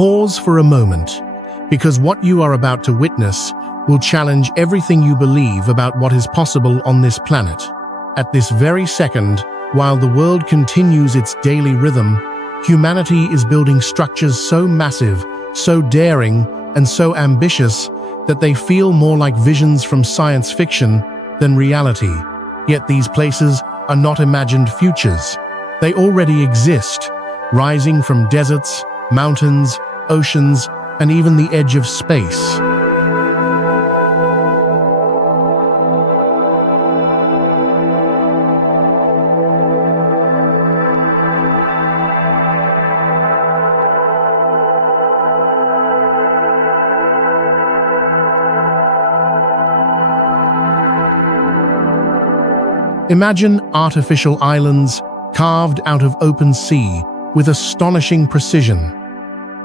Pause for a moment, because what you are about to witness will challenge everything you believe about what is possible on this planet. At this very second, while the world continues its daily rhythm, humanity is building structures so massive, so daring, and so ambitious that they feel more like visions from science fiction than reality. Yet these places are not imagined futures. They already exist, rising from deserts, mountains, oceans, and even the edge of space. Imagine artificial islands carved out of open sea with astonishing precision.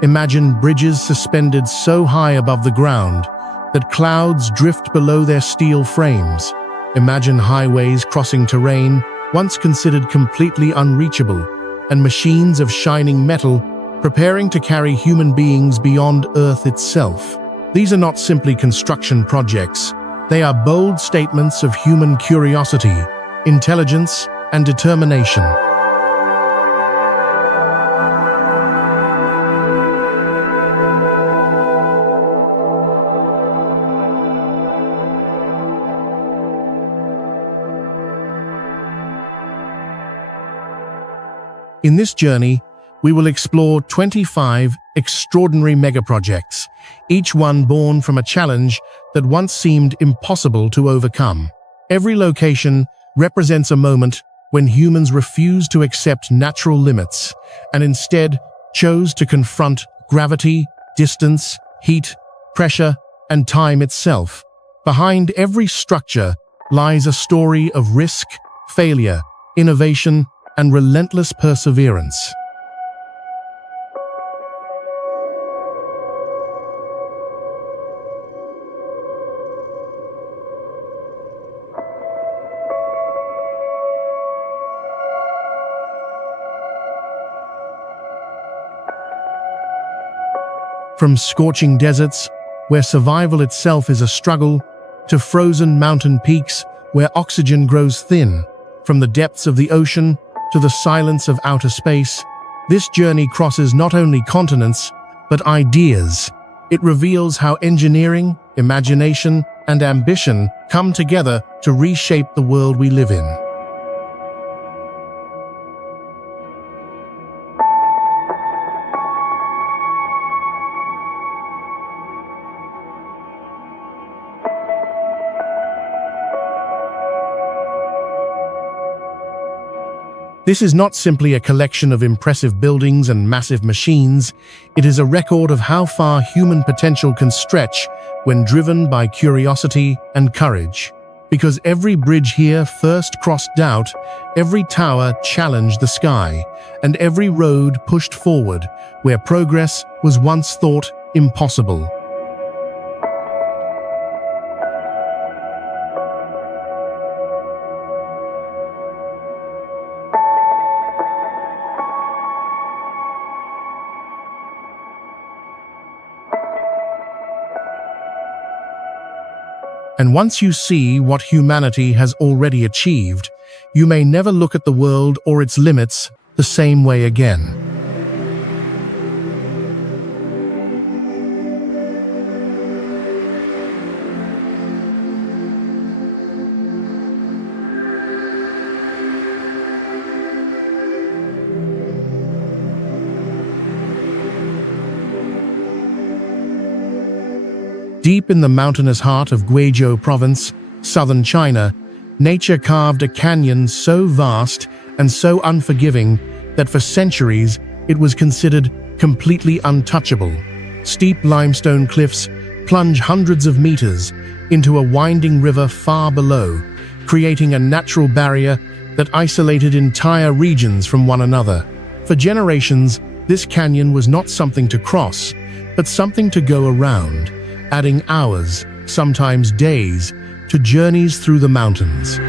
Imagine bridges suspended so high above the ground that clouds drift below their steel frames. Imagine highways crossing terrain once considered completely unreachable, and machines of shining metal preparing to carry human beings beyond Earth itself. These are not simply construction projects. They are bold statements of human curiosity, intelligence, and determination. In this journey, we will explore 25 extraordinary megaprojects, each one born from a challenge that once seemed impossible to overcome. Every location represents a moment when humans refused to accept natural limits and instead chose to confront gravity, distance, heat, pressure, and time itself. Behind every structure lies a story of risk, failure, innovation, and relentless perseverance. From scorching deserts, where survival itself is a struggle, to frozen mountain peaks where oxygen grows thin, from the depths of the ocean to the silence of outer space, this journey crosses not only continents, but ideas. It reveals how engineering, imagination, and ambition come together to reshape the world we live in. This is not simply a collection of impressive buildings and massive machines. It is a record of how far human potential can stretch when driven by curiosity and courage. Because every bridge here first crossed doubt, every tower challenged the sky, and every road pushed forward where progress was once thought impossible. And once you see what humanity has already achieved, you may never look at the world or its limits the same way again. Deep in the mountainous heart of Guizhou Province, southern China, nature carved a canyon so vast and so unforgiving that for centuries it was considered completely untouchable. Steep limestone cliffs plunge hundreds of meters into a winding river far below, creating a natural barrier that isolated entire regions from one another. For generations, this canyon was not something to cross, but something to go around, adding hours, sometimes days, to journeys through the mountains.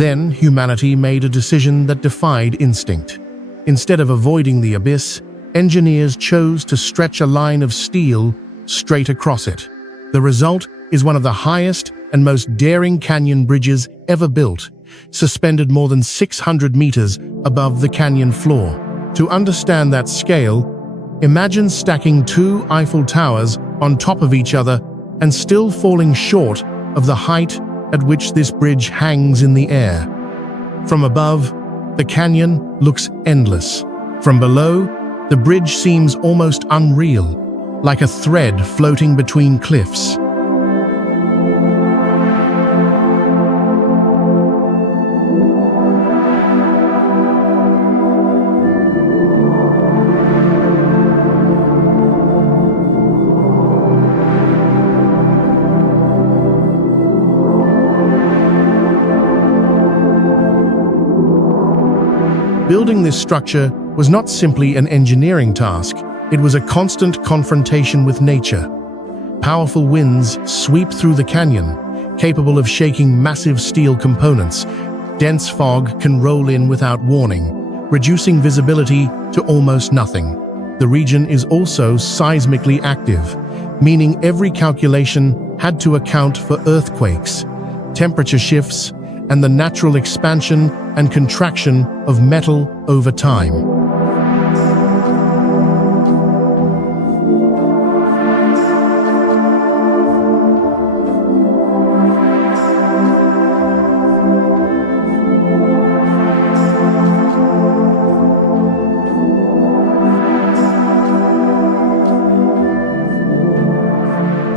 Then humanity made a decision that defied instinct. Instead of avoiding the abyss, engineers chose to stretch a line of steel straight across it. The result is one of the highest and most daring canyon bridges ever built, suspended more than 600 meters above the canyon floor. To understand that scale, imagine stacking two Eiffel Towers on top of each other and still falling short of the height at which this bridge hangs in the air. From above, the canyon looks endless. From below, the bridge seems almost unreal, like a thread floating between cliffs. Building this structure was not simply an engineering task, it was a constant confrontation with nature. Powerful winds sweep through the canyon, capable of shaking massive steel components. Dense fog can roll in without warning, reducing visibility to almost nothing. The region is also seismically active, meaning every calculation had to account for earthquakes, temperature shifts, and the natural expansion and contraction of metal over time.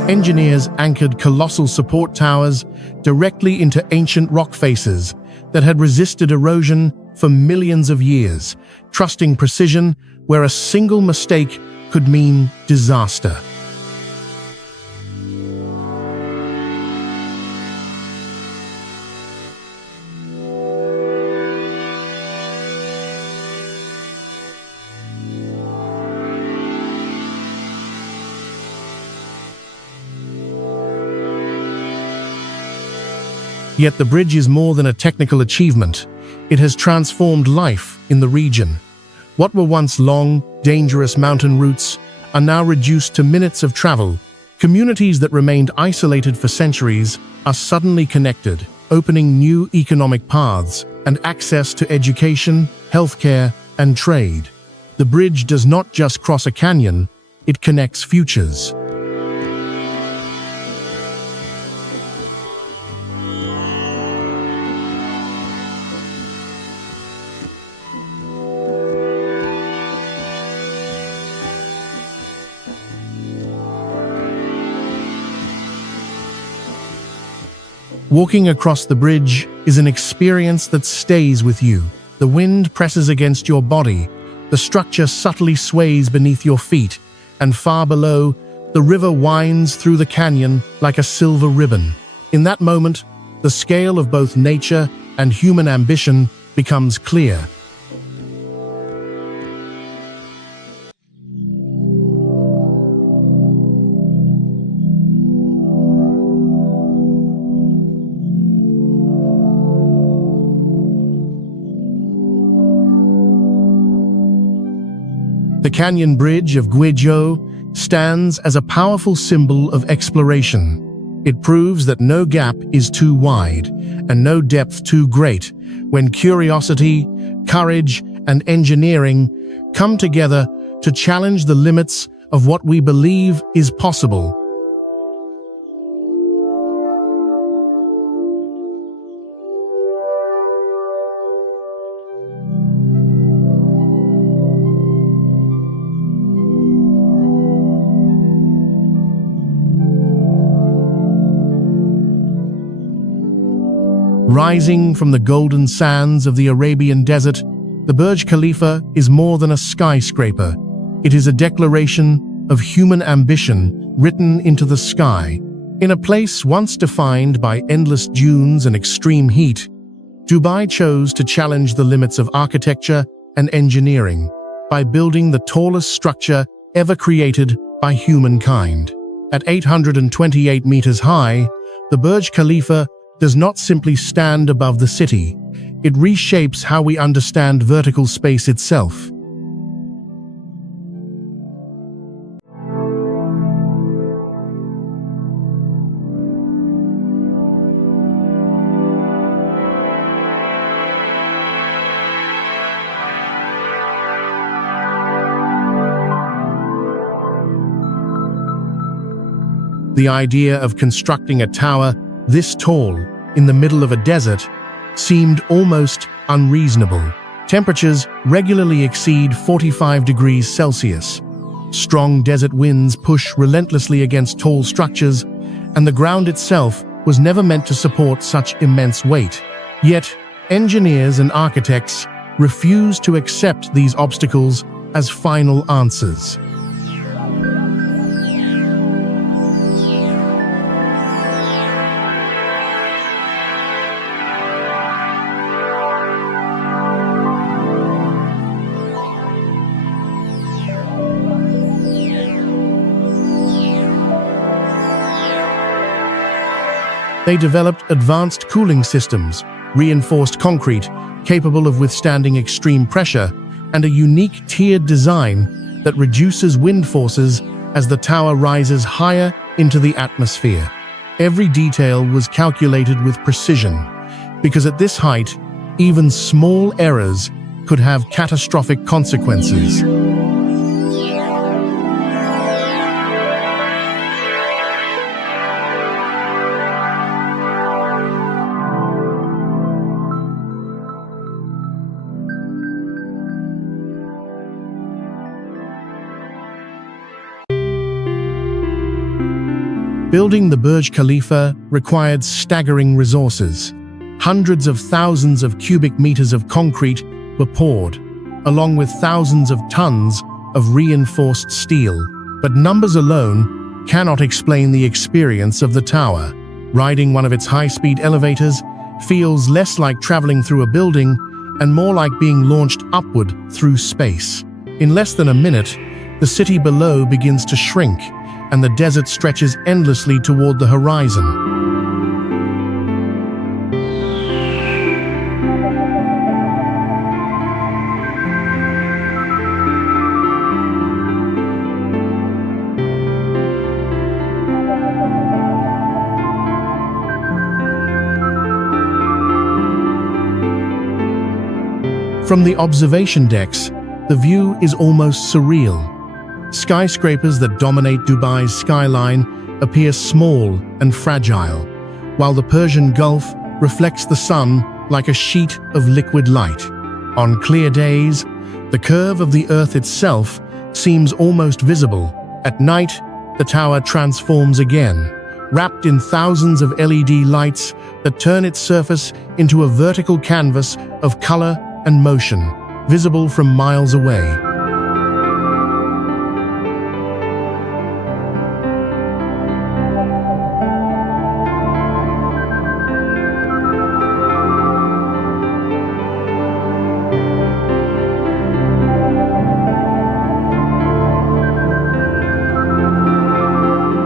Engineers anchored colossal support towers directly into ancient rock faces that had resisted erosion for millions of years, trusting precision where a single mistake could mean disaster. Yet the bridge is more than a technical achievement. It has transformed life in the region. What were once long, dangerous mountain routes are now reduced to minutes of travel. Communities that remained isolated for centuries are suddenly connected, opening new economic paths and access to education, healthcare, and trade. The bridge does not just cross a canyon, it connects futures. Walking across the bridge is an experience that stays with you. The wind presses against your body, the structure subtly sways beneath your feet, and far below, the river winds through the canyon like a silver ribbon. In that moment, the scale of both nature and human ambition becomes clear. The Canyon Bridge of Guizhou stands as a powerful symbol of exploration. It proves that no gap is too wide and no depth too great when curiosity, courage, and engineering come together to challenge the limits of what we believe is possible. Rising from the golden sands of the Arabian desert, the Burj Khalifa is more than a skyscraper. It is a declaration of human ambition written into the sky. In a place once defined by endless dunes and extreme heat, Dubai chose to challenge the limits of architecture and engineering by building the tallest structure ever created by humankind. At 828 meters high, the Burj Khalifa does not simply stand above the city. It reshapes how we understand vertical space itself. The idea of constructing a tower this tall in the middle of a desert seemed almost unreasonable. Temperatures regularly exceed 45 degrees Celsius. Strong desert winds push relentlessly against tall structures, and the ground itself was never meant to support such immense weight. Yet, engineers and architects refuse to accept these obstacles as final answers. They developed advanced cooling systems, reinforced concrete capable of withstanding extreme pressure, and a unique tiered design that reduces wind forces as the tower rises higher into the atmosphere. Every detail was calculated with precision, because at this height, even small errors could have catastrophic consequences. Building the Burj Khalifa required staggering resources. Hundreds of thousands of cubic meters of concrete were poured, along with thousands of tons of reinforced steel. But numbers alone cannot explain the experience of the tower. Riding one of its high-speed elevators feels less like traveling through a building and more like being launched upward through space. In less than a minute, the city below begins to shrink, and the desert stretches endlessly toward the horizon. From the observation decks, the view is almost surreal. Skyscrapers that dominate Dubai's skyline appear small and fragile, while the Persian Gulf reflects the sun like a sheet of liquid light. On clear days, the curve of the Earth itself seems almost visible. At night, the tower transforms again, wrapped in thousands of LED lights that turn its surface into a vertical canvas of color and motion, visible from miles away.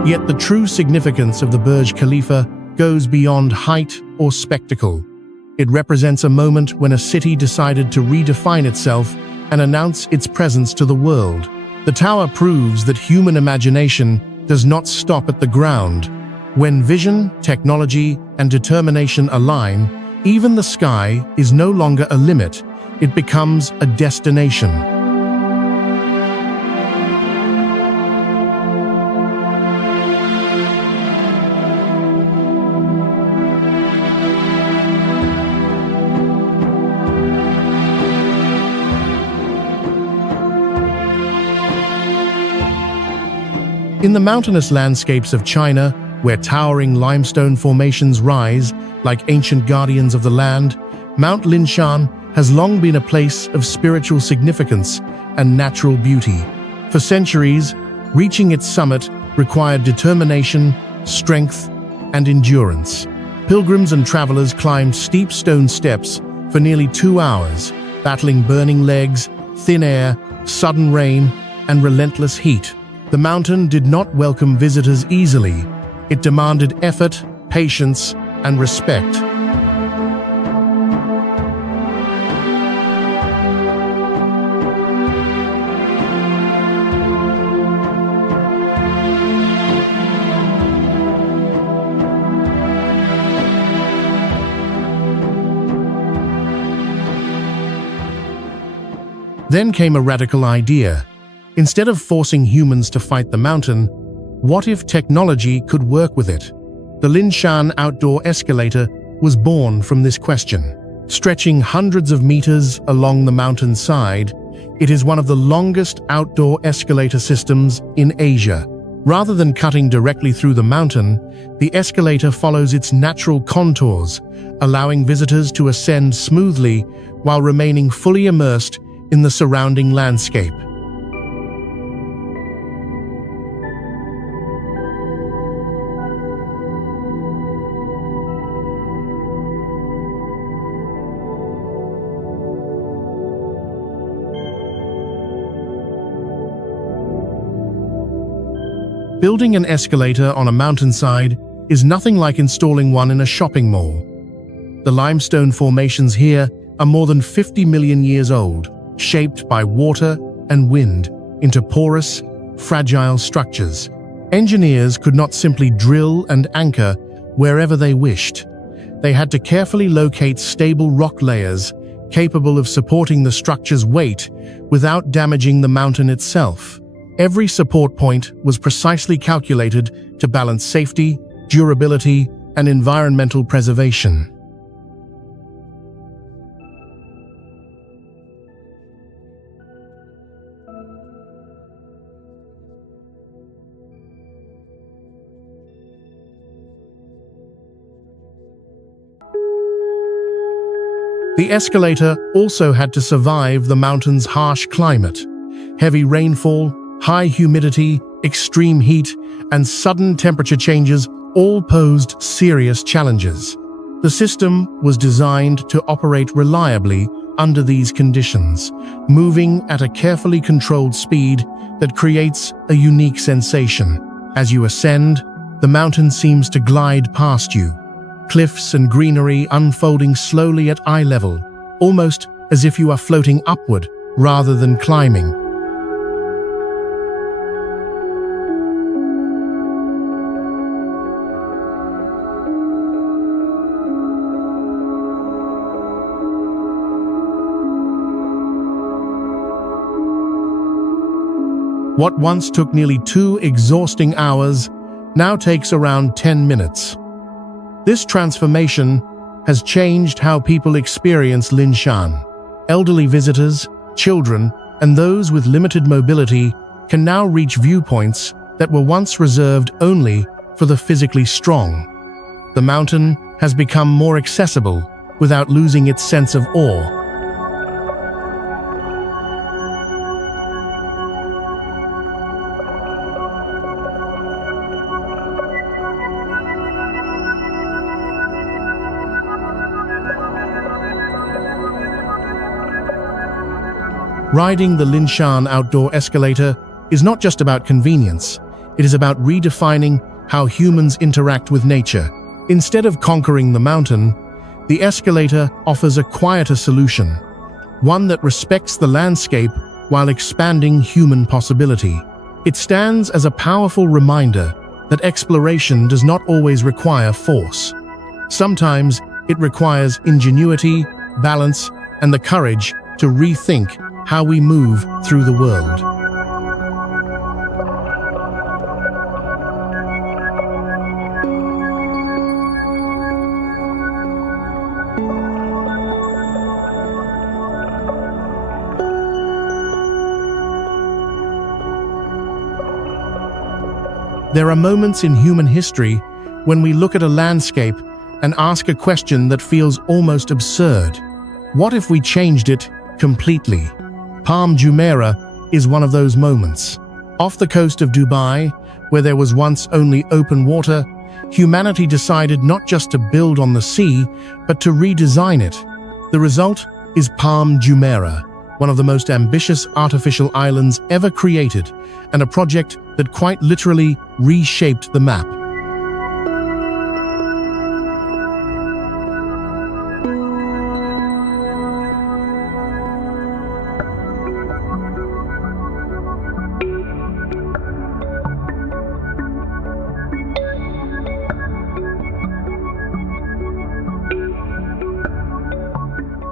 Yet the true significance of the Burj Khalifa goes beyond height or spectacle. It represents a moment when a city decided to redefine itself and announce its presence to the world. The tower proves that human imagination does not stop at the ground. When vision, technology, and determination align, even the sky is no longer a limit, it becomes a destination. In the mountainous landscapes of China, where towering limestone formations rise like ancient guardians of the land, Mount Linshan has long been a place of spiritual significance and natural beauty. For centuries, reaching its summit required determination, strength, and endurance. Pilgrims and travelers climbed steep stone steps for nearly 2 hours, battling burning legs, thin air, sudden rain, and relentless heat. The mountain did not welcome visitors easily. It demanded effort, patience, and respect. Then came a radical idea. Instead of forcing humans to fight the mountain, what if technology could work with it? The Linshan outdoor escalator was born from this question. Stretching hundreds of meters along the mountain side, it is one of the longest outdoor escalator systems in Asia. Rather than cutting directly through the mountain, the escalator follows its natural contours, allowing visitors to ascend smoothly while remaining fully immersed in the surrounding landscape. Building an escalator on a mountainside is nothing like installing one in a shopping mall. The limestone formations here are more than 50 million years old, shaped by water and wind into porous, fragile structures. Engineers could not simply drill and anchor wherever they wished. They had to carefully locate stable rock layers capable of supporting the structure's weight without damaging the mountain itself. Every support point was precisely calculated to balance safety, durability, and environmental preservation. The escalator also had to survive the mountain's harsh climate. Heavy rainfall, high humidity, extreme heat, and sudden temperature changes all posed serious challenges. The system was designed to operate reliably under these conditions, moving at a carefully controlled speed that creates a unique sensation. As you ascend, the mountain seems to glide past you, cliffs and greenery unfolding slowly at eye level, almost as if you are floating upward rather than climbing. What once took nearly 2 exhausting hours now takes around 10 minutes. This transformation has changed how people experience Linshan. Elderly visitors, children, and those with limited mobility can now reach viewpoints that were once reserved only for the physically strong. The mountain has become more accessible without losing its sense of awe. Riding the Linshan outdoor escalator is not just about convenience, it is about redefining how humans interact with nature. Instead of conquering the mountain, the escalator offers a quieter solution, one that respects the landscape while expanding human possibility. It stands as a powerful reminder that exploration does not always require force. Sometimes it requires ingenuity, balance, and the courage to rethink how we move through the world. There are moments in human history when we look at a landscape and ask a question that feels almost absurd. What if we changed it completely? Palm Jumeirah is one of those moments. Off the coast of Dubai, where there was once only open water, humanity decided not just to build on the sea, but to redesign it. The result is Palm Jumeirah, one of the most ambitious artificial islands ever created, and a project that quite literally reshaped the map.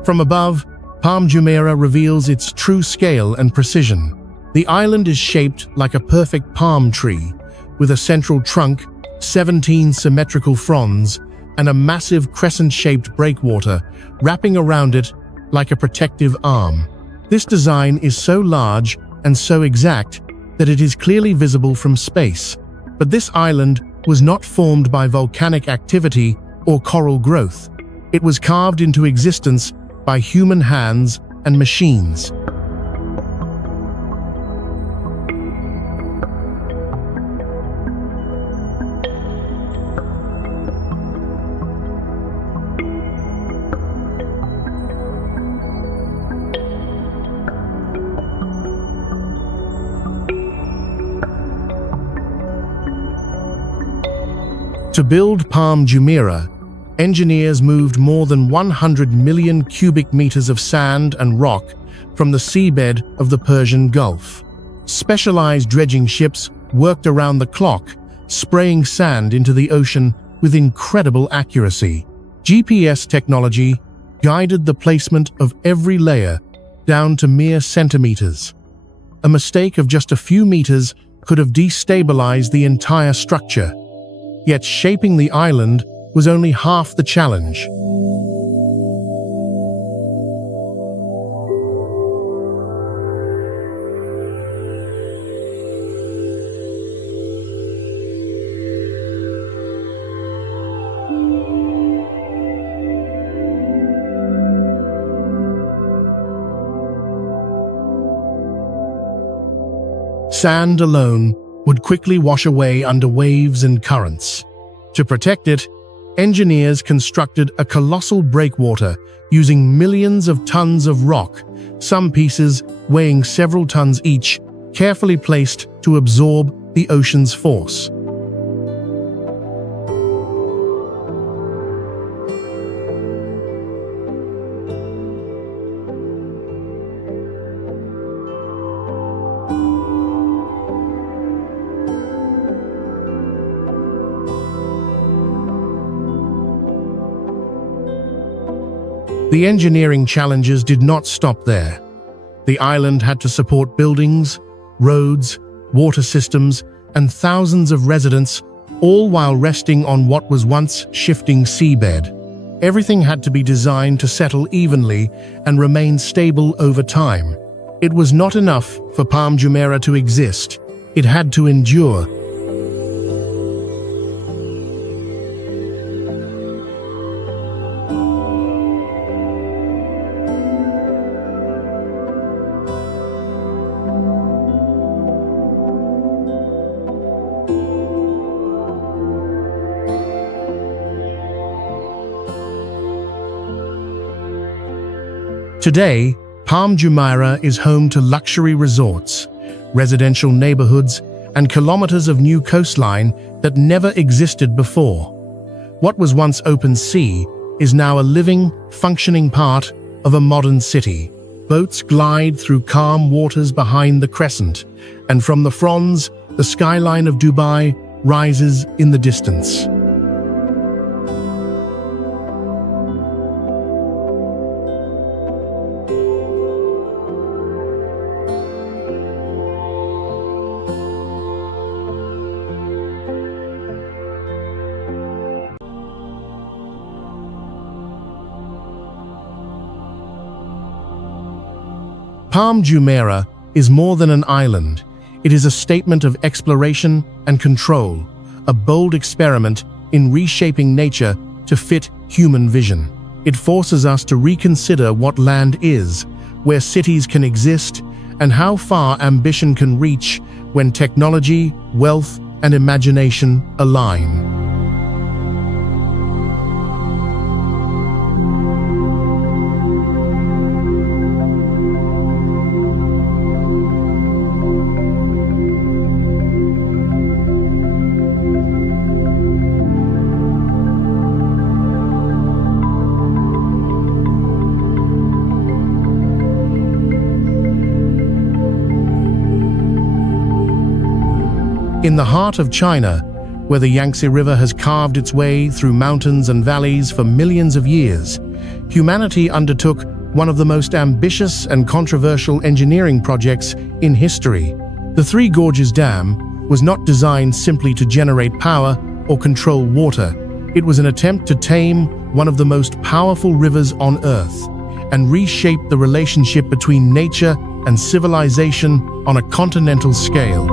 From above, Palm Jumeirah reveals its true scale and precision. The island is shaped like a perfect palm tree, with a central trunk, 17 symmetrical fronds, and a massive crescent-shaped breakwater wrapping around it like a protective arm. This design is so large and so exact that it is clearly visible from space. But this island was not formed by volcanic activity or coral growth. It was carved into existence by human hands and machines. To build Palm Jumeirah, engineers moved more than 100 million cubic meters of sand and rock from the seabed of the Persian Gulf. Specialized dredging ships worked around the clock, spraying sand into the ocean with incredible accuracy. GPS technology guided the placement of every layer down to mere centimeters. A mistake of just a few meters could have destabilized the entire structure. Yet shaping the island was only half the challenge. Sand alone would quickly wash away under waves and currents. To protect it, engineers constructed a colossal breakwater using millions of tons of rock, some pieces weighing several tons each, carefully placed to absorb the ocean's force. The engineering challenges did not stop there. The island had to support buildings, roads, water systems, and thousands of residents, all while resting on what was once shifting seabed. Everything had to be designed to settle evenly and remain stable over time. It was not enough for Palm Jumeirah to exist. It had to endure. Today, Palm Jumeirah is home to luxury resorts, residential neighborhoods, and kilometers of new coastline that never existed before. What was once open sea is now a living, functioning part of a modern city. Boats glide through calm waters behind the crescent, and from the fronds, the skyline of Dubai rises in the distance. Palm Jumeirah is more than an island. It is a statement of exploration and control, a bold experiment in reshaping nature to fit human vision. It forces us to reconsider what land is, where cities can exist, and how far ambition can reach when technology, wealth, and imagination align. In the heart of China, where the Yangtze River has carved its way through mountains and valleys for millions of years, humanity undertook one of the most ambitious and controversial engineering projects in history. The Three Gorges Dam was not designed simply to generate power or control water. It was an attempt to tame one of the most powerful rivers on Earth and reshape the relationship between nature and civilization on a continental scale.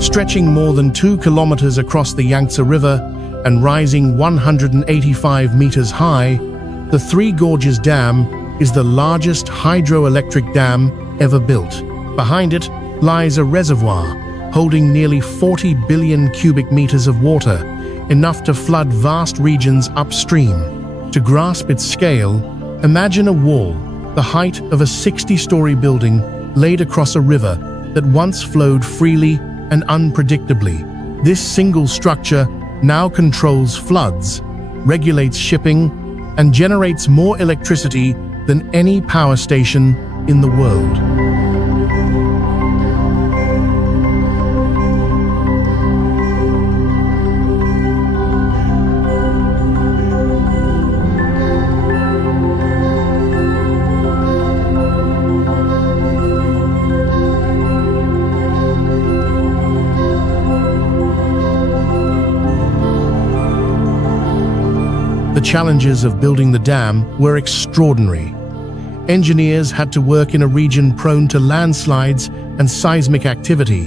Stretching more than 2 kilometers across the Yangtze River and rising 185 meters high, the Three Gorges Dam is the largest hydroelectric dam ever built. Behind it lies a reservoir holding nearly 40 billion cubic meters of water, enough to flood vast regions upstream. To grasp its scale, imagine a wall, the height of a 60-story building, laid across a river that once flowed freely and unpredictably. This single structure now controls floods, regulates shipping, and generates more electricity than any power station in the world. The challenges of building the dam were extraordinary. Engineers had to work in a region prone to landslides and seismic activity,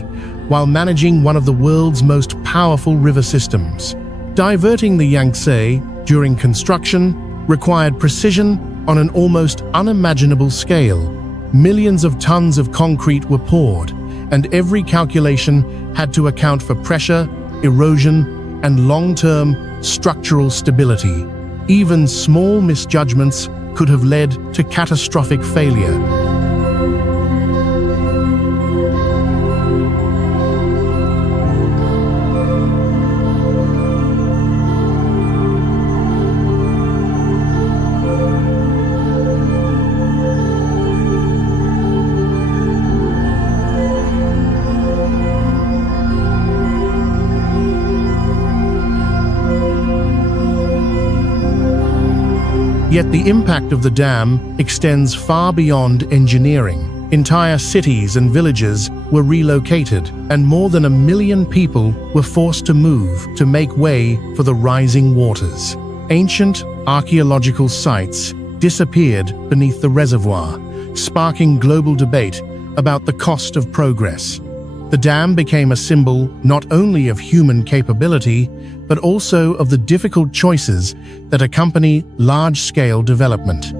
while managing one of the world's most powerful river systems. Diverting the Yangtze during construction required precision on an almost unimaginable scale. Millions of tons of concrete were poured, and every calculation had to account for pressure, erosion, and long-term structural stability. Even small misjudgments could have led to catastrophic failure. Yet the impact of the dam extends far beyond engineering. Entire cities and villages were relocated, and more than 1 million people were forced to move to make way for the rising waters. Ancient archaeological sites disappeared beneath the reservoir, sparking global debate about the cost of progress. The dam became a symbol not only of human capability, but also of the difficult choices that accompany large-scale development.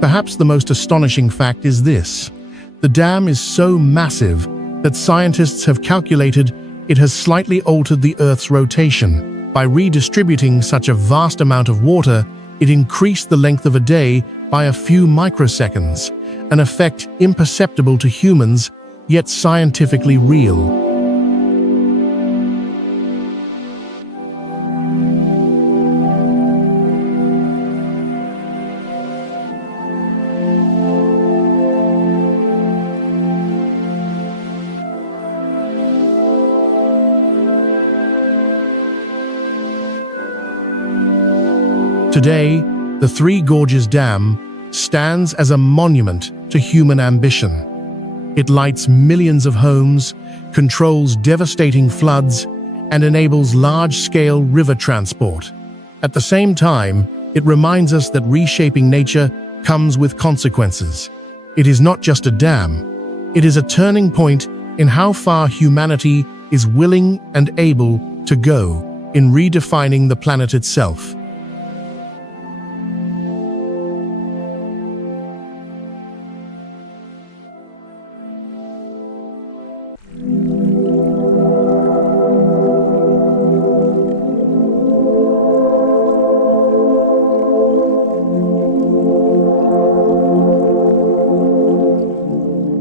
Perhaps the most astonishing fact is this: the dam is so massive that scientists have calculated it has slightly altered the Earth's rotation. By redistributing such a vast amount of water, it increased the length of a day by a few microseconds, an effect imperceptible to humans, yet scientifically real. Today, the Three Gorges Dam stands as a monument to human ambition. It lights millions of homes, controls devastating floods, and enables large-scale river transport. At the same time, it reminds us that reshaping nature comes with consequences. It is not just a dam, it is a turning point in how far humanity is willing and able to go in redefining the planet itself.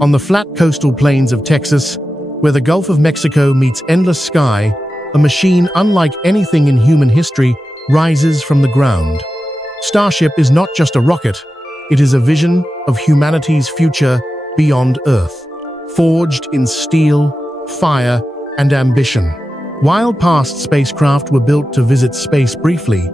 On the flat coastal plains of Texas, where the Gulf of Mexico meets endless sky, a machine unlike anything in human history rises from the ground. Starship is not just a rocket, it is a vision of humanity's future beyond Earth, forged in steel, fire, and ambition. While past spacecraft were built to visit space briefly,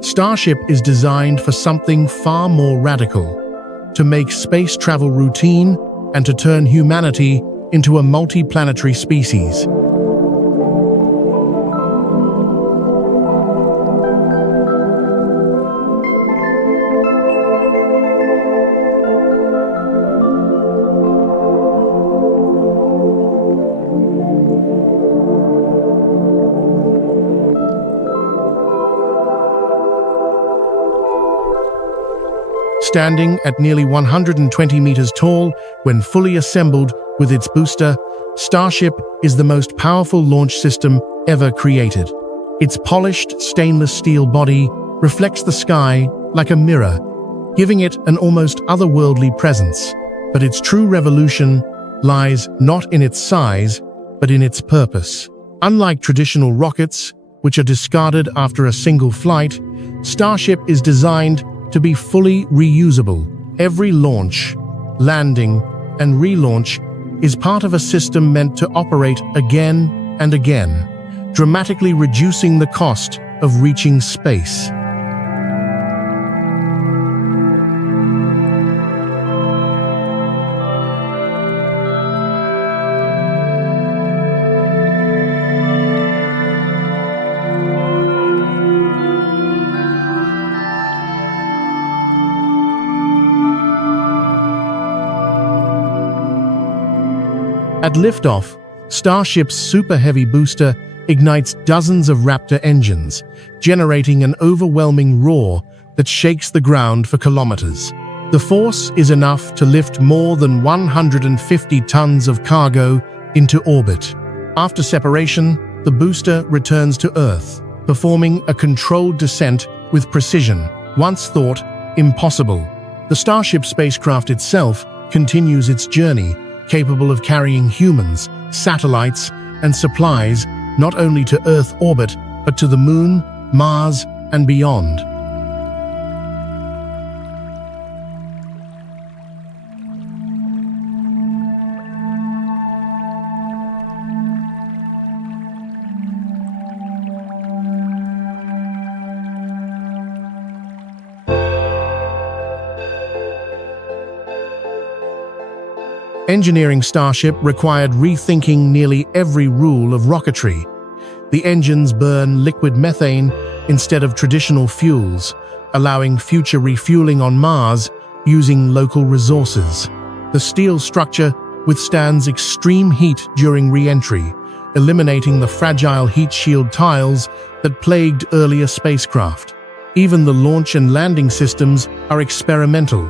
Starship is designed for something far more radical, to make space travel routine and to turn humanity into a multi-planetary species. Standing at nearly 120 meters tall, when fully assembled with its booster, Starship is the most powerful launch system ever created. Its polished stainless steel body reflects the sky like a mirror, giving it an almost otherworldly presence. But its true revolution lies not in its size, but in its purpose. Unlike traditional rockets, which are discarded after a single flight, Starship is designed to be fully reusable. Every launch, landing, and relaunch is part of a system meant to operate again and again, dramatically reducing the cost of reaching space. At liftoff, Starship's Super Heavy booster ignites dozens of Raptor engines, generating an overwhelming roar that shakes the ground for kilometers. The force is enough to lift more than 150 tons of cargo into orbit. After separation, the booster returns to Earth, performing a controlled descent with precision, once thought impossible. The Starship spacecraft itself continues its journey, capable of carrying humans, satellites, and supplies not only to Earth orbit, but to the Moon, Mars, and beyond. Engineering Starship required rethinking nearly every rule of rocketry. The engines burn liquid methane instead of traditional fuels, allowing future refueling on Mars using local resources. The steel structure withstands extreme heat during re-entry, eliminating the fragile heat shield tiles that plagued earlier spacecraft. Even the launch and landing systems are experimental,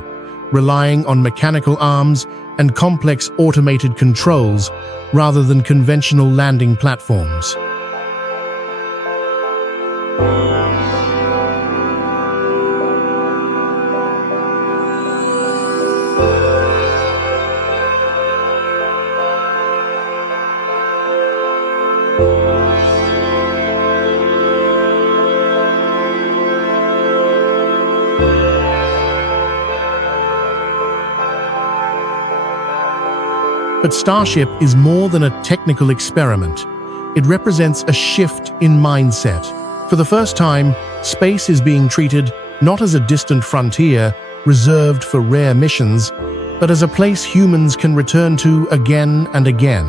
relying on mechanical arms and complex automated controls rather than conventional landing platforms. But Starship is more than a technical experiment. It represents a shift in mindset. For the first time, space is being treated not as a distant frontier reserved for rare missions, but as a place humans can return to again and again.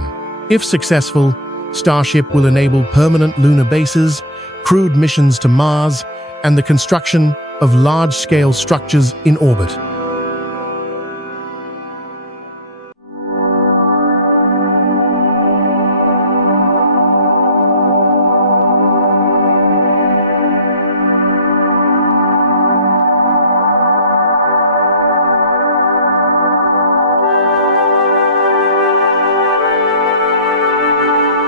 If successful, Starship will enable permanent lunar bases, crewed missions to Mars, and the construction of large-scale structures in orbit.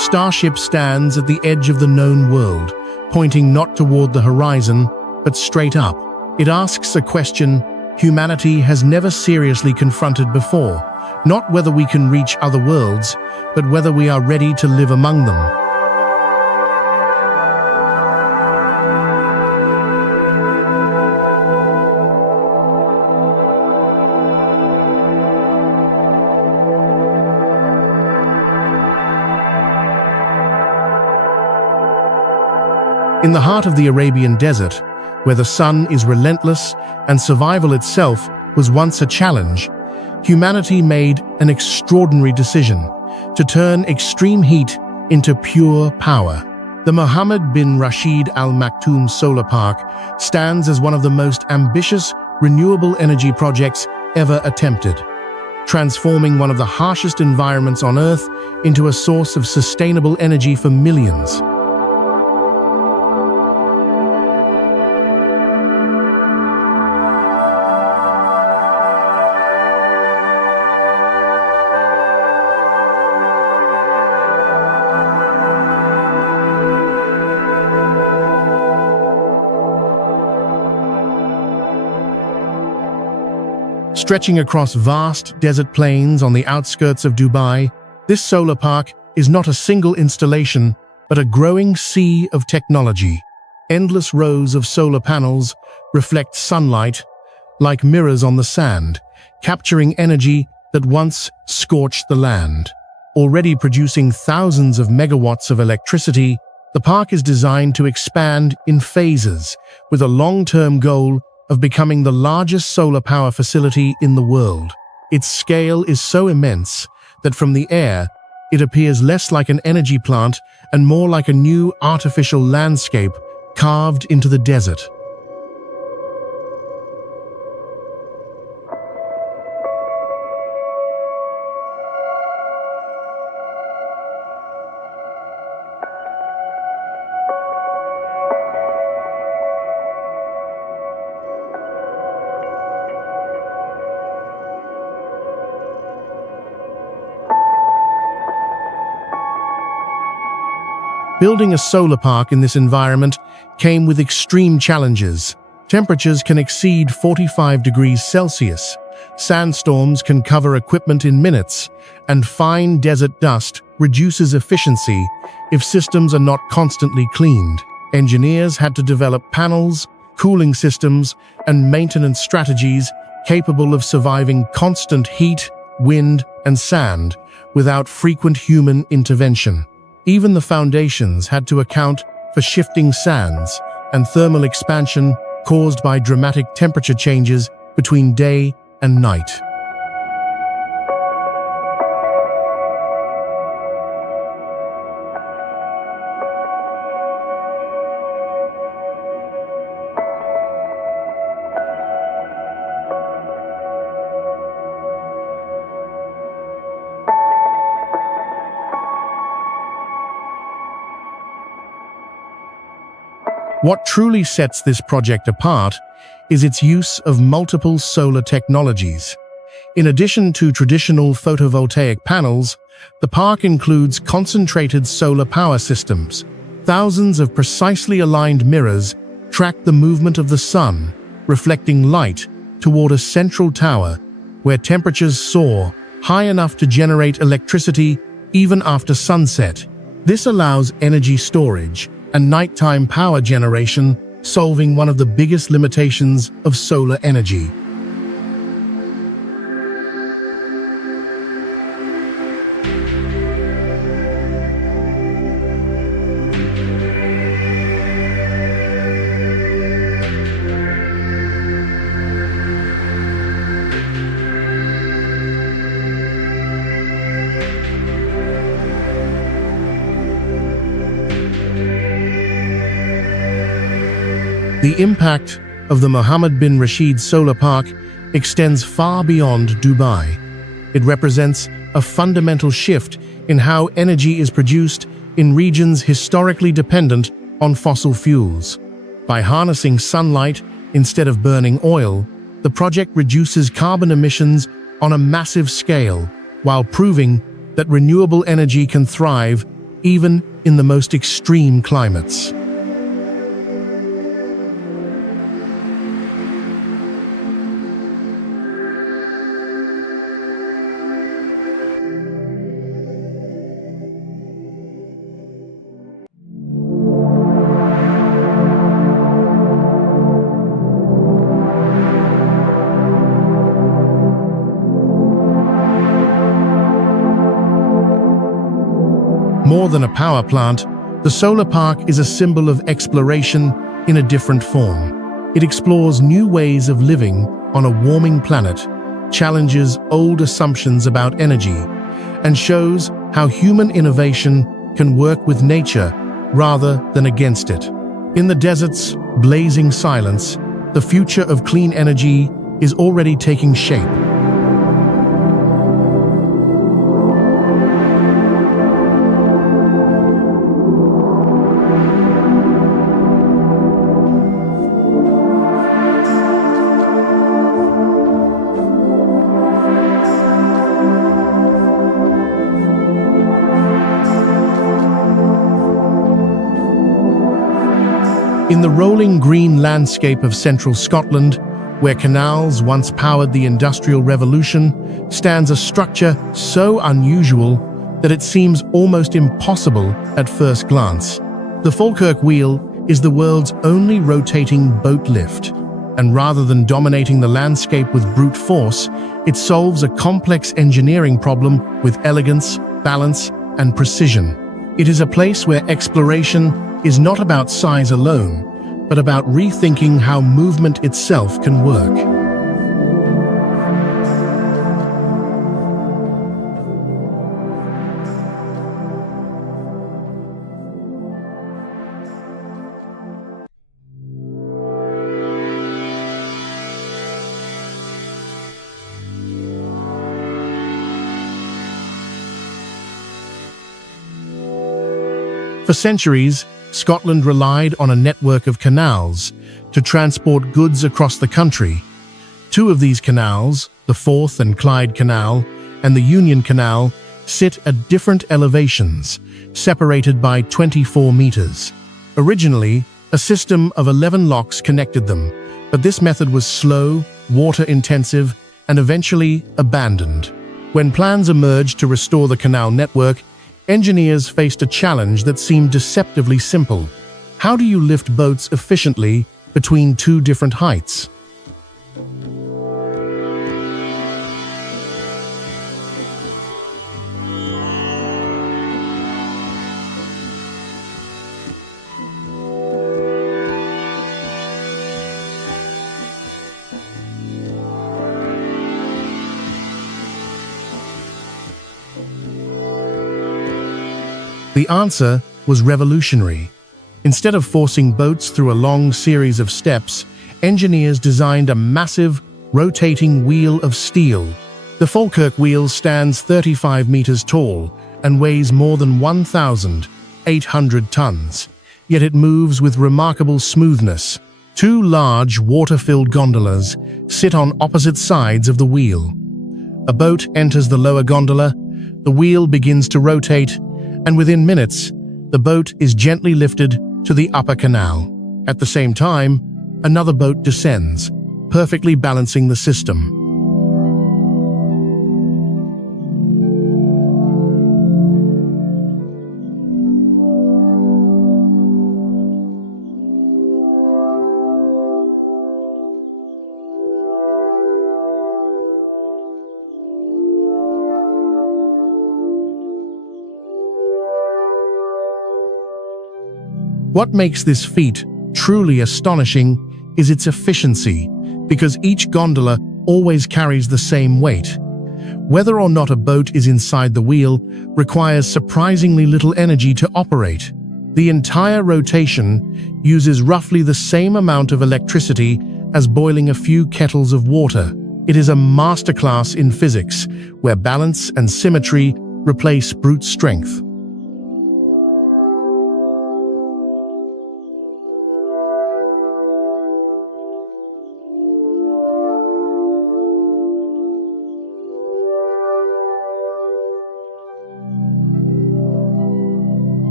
Starship stands at the edge of the known world, pointing not toward the horizon, but straight up. It asks a question humanity has never seriously confronted before: not whether we can reach other worlds, but whether we are ready to live among them. In the heart of the Arabian desert, where the sun is relentless and survival itself was once a challenge, humanity made an extraordinary decision to turn extreme heat into pure power. The Mohammed bin Rashid Al Maktoum Solar Park stands as one of the most ambitious renewable energy projects ever attempted, transforming one of the harshest environments on Earth into a source of sustainable energy for millions. Stretching across vast desert plains on the outskirts of Dubai, this solar park is not a single installation, but a growing sea of technology. Endless rows of solar panels reflect sunlight like mirrors on the sand, capturing energy that once scorched the land. Already producing thousands of megawatts of electricity, the park is designed to expand in phases, with a long-term goal of becoming the largest solar power facility in the world. Its scale is so immense that from the air, it appears less like an energy plant and more like a new artificial landscape carved into the desert. Building a solar park in this environment came with extreme challenges. Temperatures can exceed 45 degrees Celsius, sandstorms can cover equipment in minutes, and fine desert dust reduces efficiency if systems are not constantly cleaned. Engineers had to develop panels, cooling systems, and maintenance strategies capable of surviving constant heat, wind, and sand without frequent human intervention. Even the foundations had to account for shifting sands and thermal expansion caused by dramatic temperature changes between day and night. What truly sets this project apart is its use of multiple solar technologies. In addition to traditional photovoltaic panels, the park includes concentrated solar power systems. Thousands of precisely aligned mirrors track the movement of the sun, reflecting light toward a central tower where temperatures soar high enough to generate electricity even after sunset. This allows energy storage and nighttime power generation, solving one of the biggest limitations of solar energy. The impact of the Mohammed bin Rashid Solar Park extends far beyond Dubai. It represents a fundamental shift in how energy is produced in regions historically dependent on fossil fuels. By harnessing sunlight instead of burning oil, the project reduces carbon emissions on a massive scale, while proving that renewable energy can thrive even in the most extreme climates. more than a power plant, the solar park is a symbol of exploration in a different form. It explores new ways of living on a warming planet, challenges old assumptions about energy, and shows how human innovation can work with nature rather than against it. In the desert's blazing silence, the future of clean energy is already taking shape. In the rolling green landscape of central Scotland, where canals once powered the Industrial Revolution, stands a structure so unusual that it seems almost impossible at first glance. The Falkirk Wheel is the world's only rotating boat lift, and rather than dominating the landscape with brute force, it solves a complex engineering problem with elegance, balance, and precision. It is a place where exploration is not about size alone, but about rethinking how movement itself can work. For centuries, Scotland relied on a network of canals to transport goods across the country. Two of these canals, the Forth and Clyde Canal and the Union Canal, sit at different elevations, separated by 24 meters. Originally, a system of 11 locks connected them, but this method was slow, water-intensive, and eventually abandoned. When plans emerged to restore the canal network, engineers faced a challenge that seemed deceptively simple. How do you lift boats efficiently between two different heights? The answer was revolutionary. Instead of forcing boats through a long series of steps, engineers designed a massive, rotating wheel of steel. The Falkirk wheel stands 35 meters tall and weighs more than 1,800 tons, yet it moves with remarkable smoothness. Two large, water-filled gondolas sit on opposite sides of the wheel. A boat enters the lower gondola, the wheel begins to rotate, and within minutes, the boat is gently lifted to the upper canal. At the same time, another boat descends, perfectly balancing the system. What makes this feat truly astonishing is its efficiency, because each gondola always carries the same weight. Whether or not a boat is inside the wheel requires surprisingly little energy to operate. The entire rotation uses roughly the same amount of electricity as boiling a few kettles of water. It is a masterclass in physics, where balance and symmetry replace brute strength.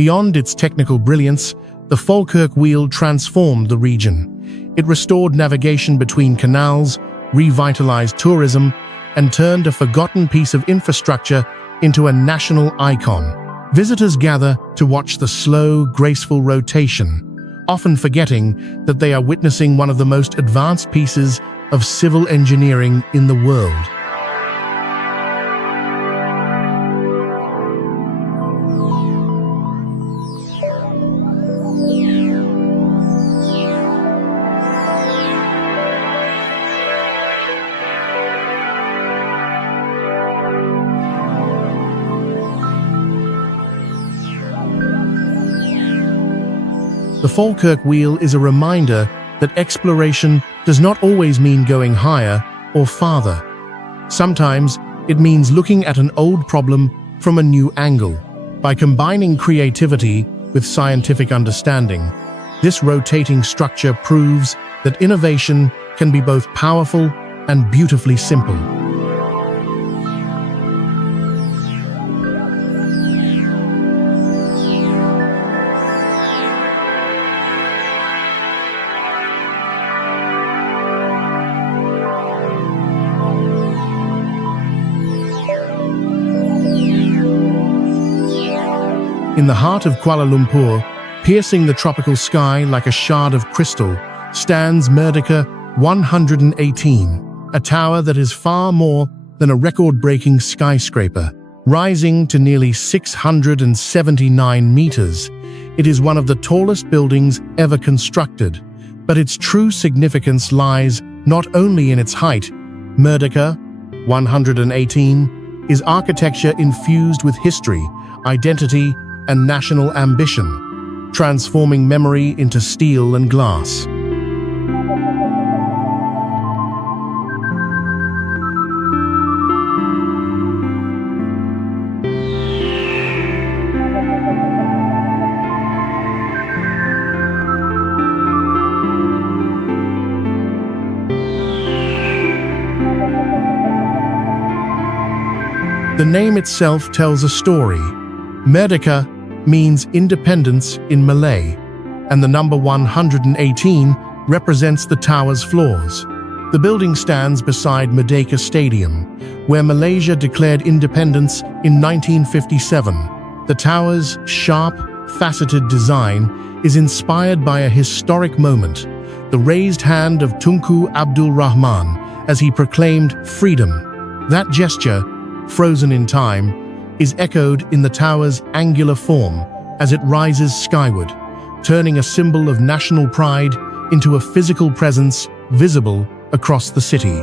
Beyond its technical brilliance, the Falkirk Wheel transformed the region. It restored navigation between canals, revitalized tourism, and turned a forgotten piece of infrastructure into a national icon. Visitors gather to watch the slow, graceful rotation, often forgetting that they are witnessing one of the most advanced pieces of civil engineering in the world. The Falkirk Wheel is a reminder that exploration does not always mean going higher or farther. Sometimes it means looking at an old problem from a new angle. By combining creativity with scientific understanding, this rotating structure proves that innovation can be both powerful and beautifully simple. In the heart of Kuala Lumpur, piercing the tropical sky like a shard of crystal, stands Merdeka 118, a tower that is far more than a record-breaking skyscraper. Rising to nearly 679 meters, it is one of the tallest buildings ever constructed, but its true significance lies not only in its height. Merdeka 118 is architecture infused with history, identity, and national ambition, transforming memory into steel and glass. The name itself tells a story. Merdeka means independence in Malay, and the number 118 represents the tower's floors. The building stands beside Merdeka Stadium, where Malaysia declared independence in 1957. The tower's sharp, faceted design is inspired by a historic moment, the raised hand of Tunku Abdul Rahman as he proclaimed freedom. That gesture, frozen in time, is echoed in the tower's angular form as it rises skyward, turning a symbol of national pride into a physical presence visible across the city.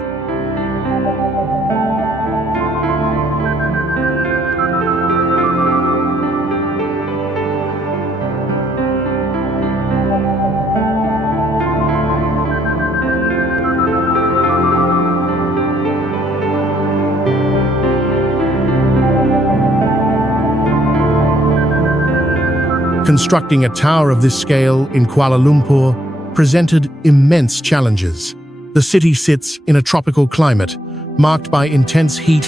Constructing a tower of this scale in Kuala Lumpur presented immense challenges. The city sits in a tropical climate, marked by intense heat,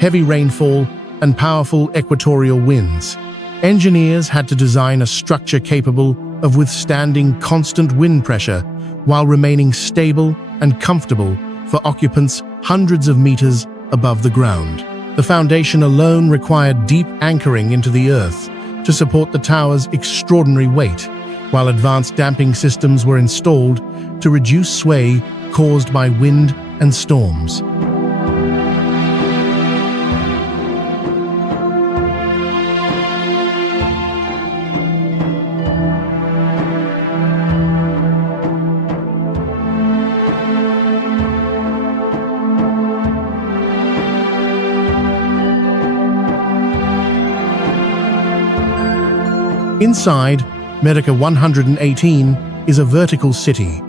heavy rainfall, and powerful equatorial winds. Engineers had to design a structure capable of withstanding constant wind pressure while remaining stable and comfortable for occupants hundreds of meters above the ground. The foundation alone required deep anchoring into the earth to support the tower's extraordinary weight, while advanced damping systems were installed to reduce sway caused by wind and storms. Inside, Merdeka 118 is a vertical city.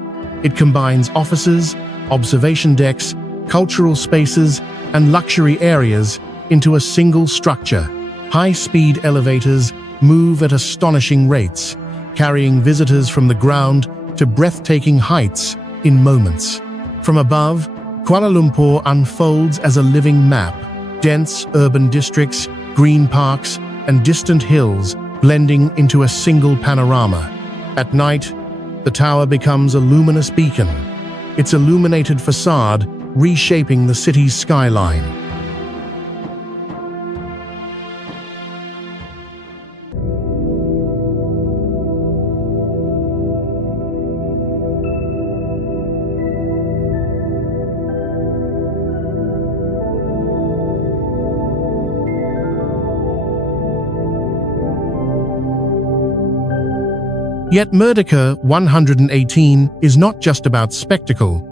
It combines offices, observation decks, cultural spaces, and luxury areas into a single structure. High-speed elevators move at astonishing rates, carrying visitors from the ground to breathtaking heights in moments. From above, Kuala Lumpur unfolds as a living map. Dense urban districts, green parks, and distant hills blending into a single panorama. At night, the tower becomes a luminous beacon, its illuminated facade reshaping the city's skyline. Yet Merdeka 118 is not just about spectacle.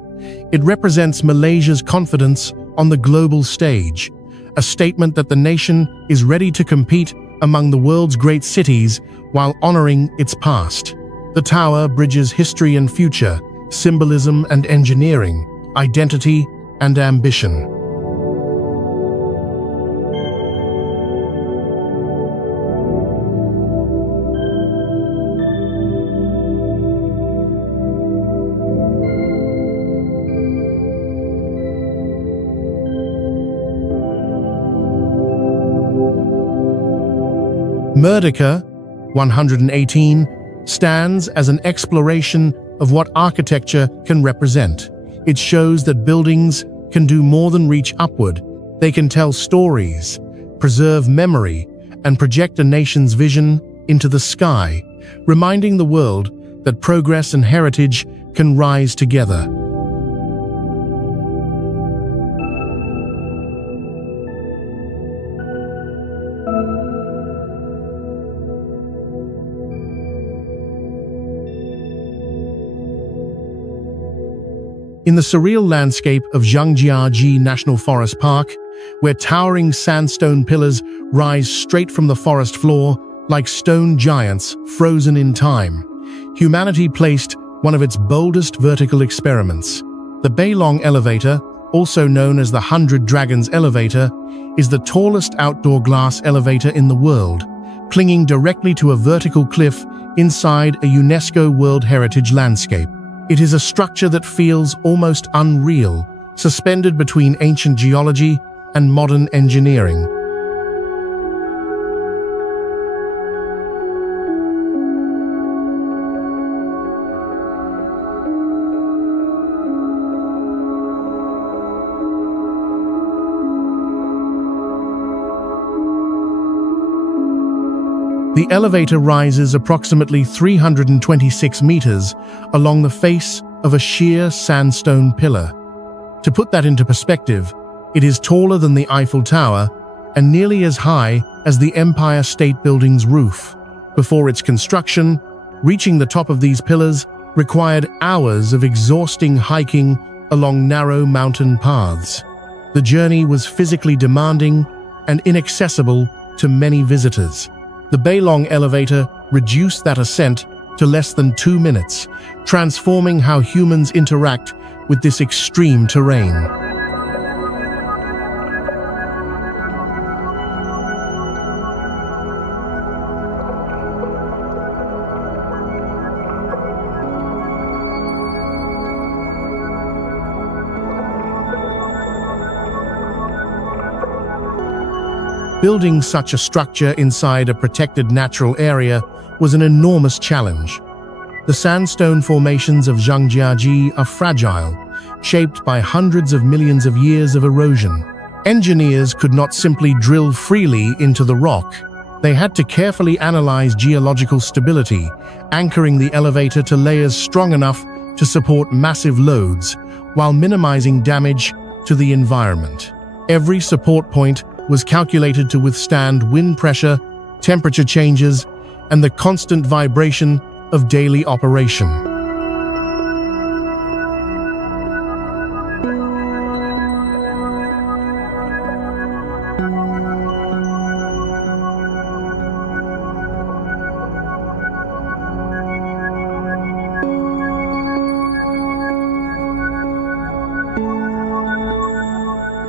It represents Malaysia's confidence on the global stage, a statement that the nation is ready to compete among the world's great cities while honoring its past. The tower bridges history and future, symbolism and engineering, identity and ambition. Merdeka 118 stands as an exploration of what architecture can represent. It shows that buildings can do more than reach upward. They can tell stories, preserve memory, and project a nation's vision into the sky, reminding the world that progress and heritage can rise together. In the surreal landscape of Zhangjiajie National Forest Park, where towering sandstone pillars rise straight from the forest floor like stone giants frozen in time, humanity placed one of its boldest vertical experiments. The Bailong Elevator, also known as the 100 Dragons Elevator, is the tallest outdoor glass elevator in the world, clinging directly to a vertical cliff inside a UNESCO World Heritage landscape. It is a structure that feels almost unreal, suspended between ancient geology and modern engineering. The elevator rises approximately 326 meters along the face of a sheer sandstone pillar. To put that into perspective, it is taller than the Eiffel Tower and nearly as high as the Empire State Building's roof. Before its construction, reaching the top of these pillars required hours of exhausting hiking along narrow mountain paths. The journey was physically demanding and inaccessible to many visitors. The Bailong Elevator reduced that ascent to less than 2 minutes, transforming how humans interact with this extreme terrain. Building such a structure inside a protected natural area was an enormous challenge. The sandstone formations of Zhangjiajie are fragile, shaped by hundreds of millions of years of erosion. Engineers could not simply drill freely into the rock. They had to carefully analyze geological stability, anchoring the elevator to layers strong enough to support massive loads, while minimizing damage to the environment. Every support point was calculated to withstand wind pressure, temperature changes, and the constant vibration of daily operation.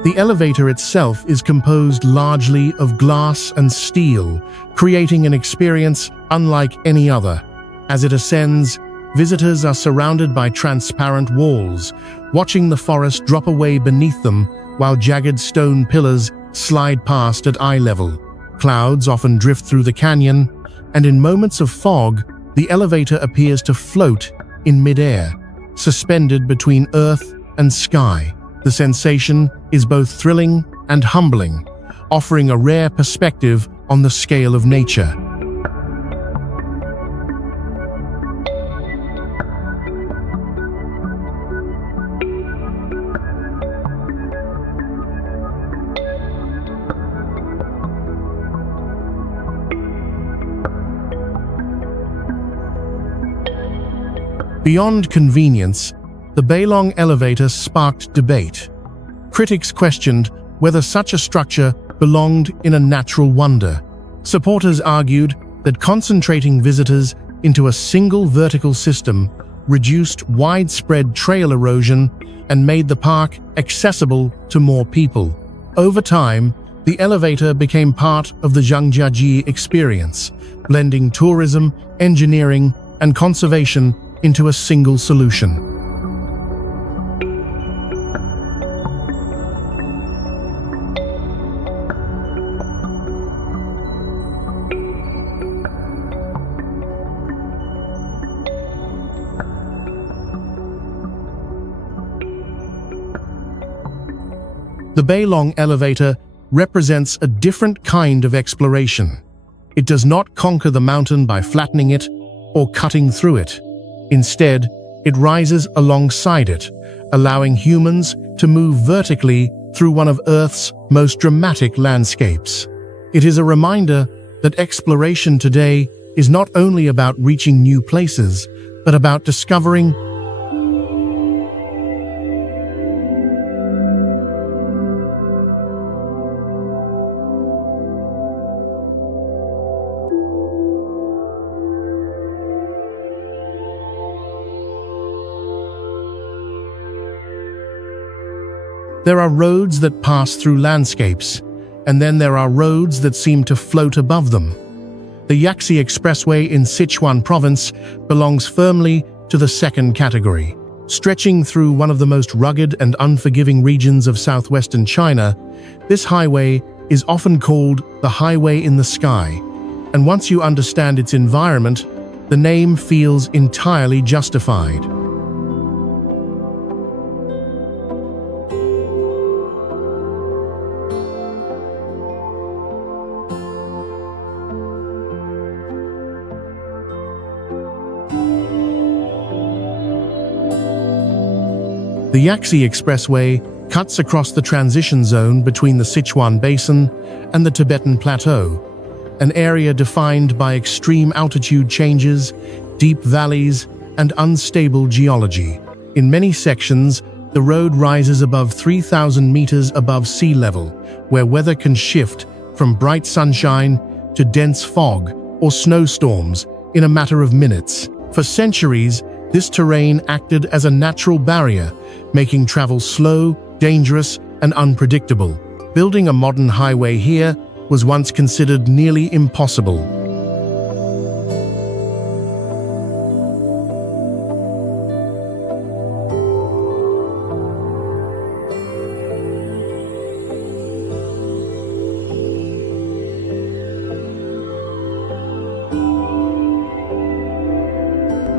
The elevator itself is composed largely of glass and steel, creating an experience unlike any other. As it ascends, visitors are surrounded by transparent walls, watching the forest drop away beneath them while jagged stone pillars slide past at eye level. Clouds often drift through the canyon, and in moments of fog, the elevator appears to float in midair, suspended between earth and sky. The sensation is both thrilling and humbling, offering a rare perspective on the scale of nature. Beyond convenience, the Bailong elevator sparked debate. Critics questioned whether such a structure belonged in a natural wonder. Supporters argued that concentrating visitors into a single vertical system reduced widespread trail erosion and made the park accessible to more people. Over time, the elevator became part of the Zhangjiajie experience, blending tourism, engineering, and conservation into a single solution. The Bailong elevator represents a different kind of exploration. It does not conquer the mountain by flattening it or cutting through it. Instead, it rises alongside it, allowing humans to move vertically through one of Earth's most dramatic landscapes. It is a reminder that exploration today is not only about reaching new places, but about discovering There are roads that pass through landscapes, and then there are roads that seem to float above them. The Yaxi Expressway in Sichuan province belongs firmly to the second category. Stretching through one of the most rugged and unforgiving regions of southwestern China, this highway is often called the highway in the sky, and once you understand its environment, the name feels entirely justified. The Yaxi Expressway cuts across the transition zone between the Sichuan Basin and the Tibetan Plateau, an area defined by extreme altitude changes, deep valleys, and unstable geology. In many sections, the road rises above 3,000 meters above sea level, where weather can shift from bright sunshine to dense fog or snowstorms in a matter of minutes. For centuries, this terrain acted as a natural barrier, making travel slow, dangerous, and unpredictable. Building a modern highway here was once considered nearly impossible.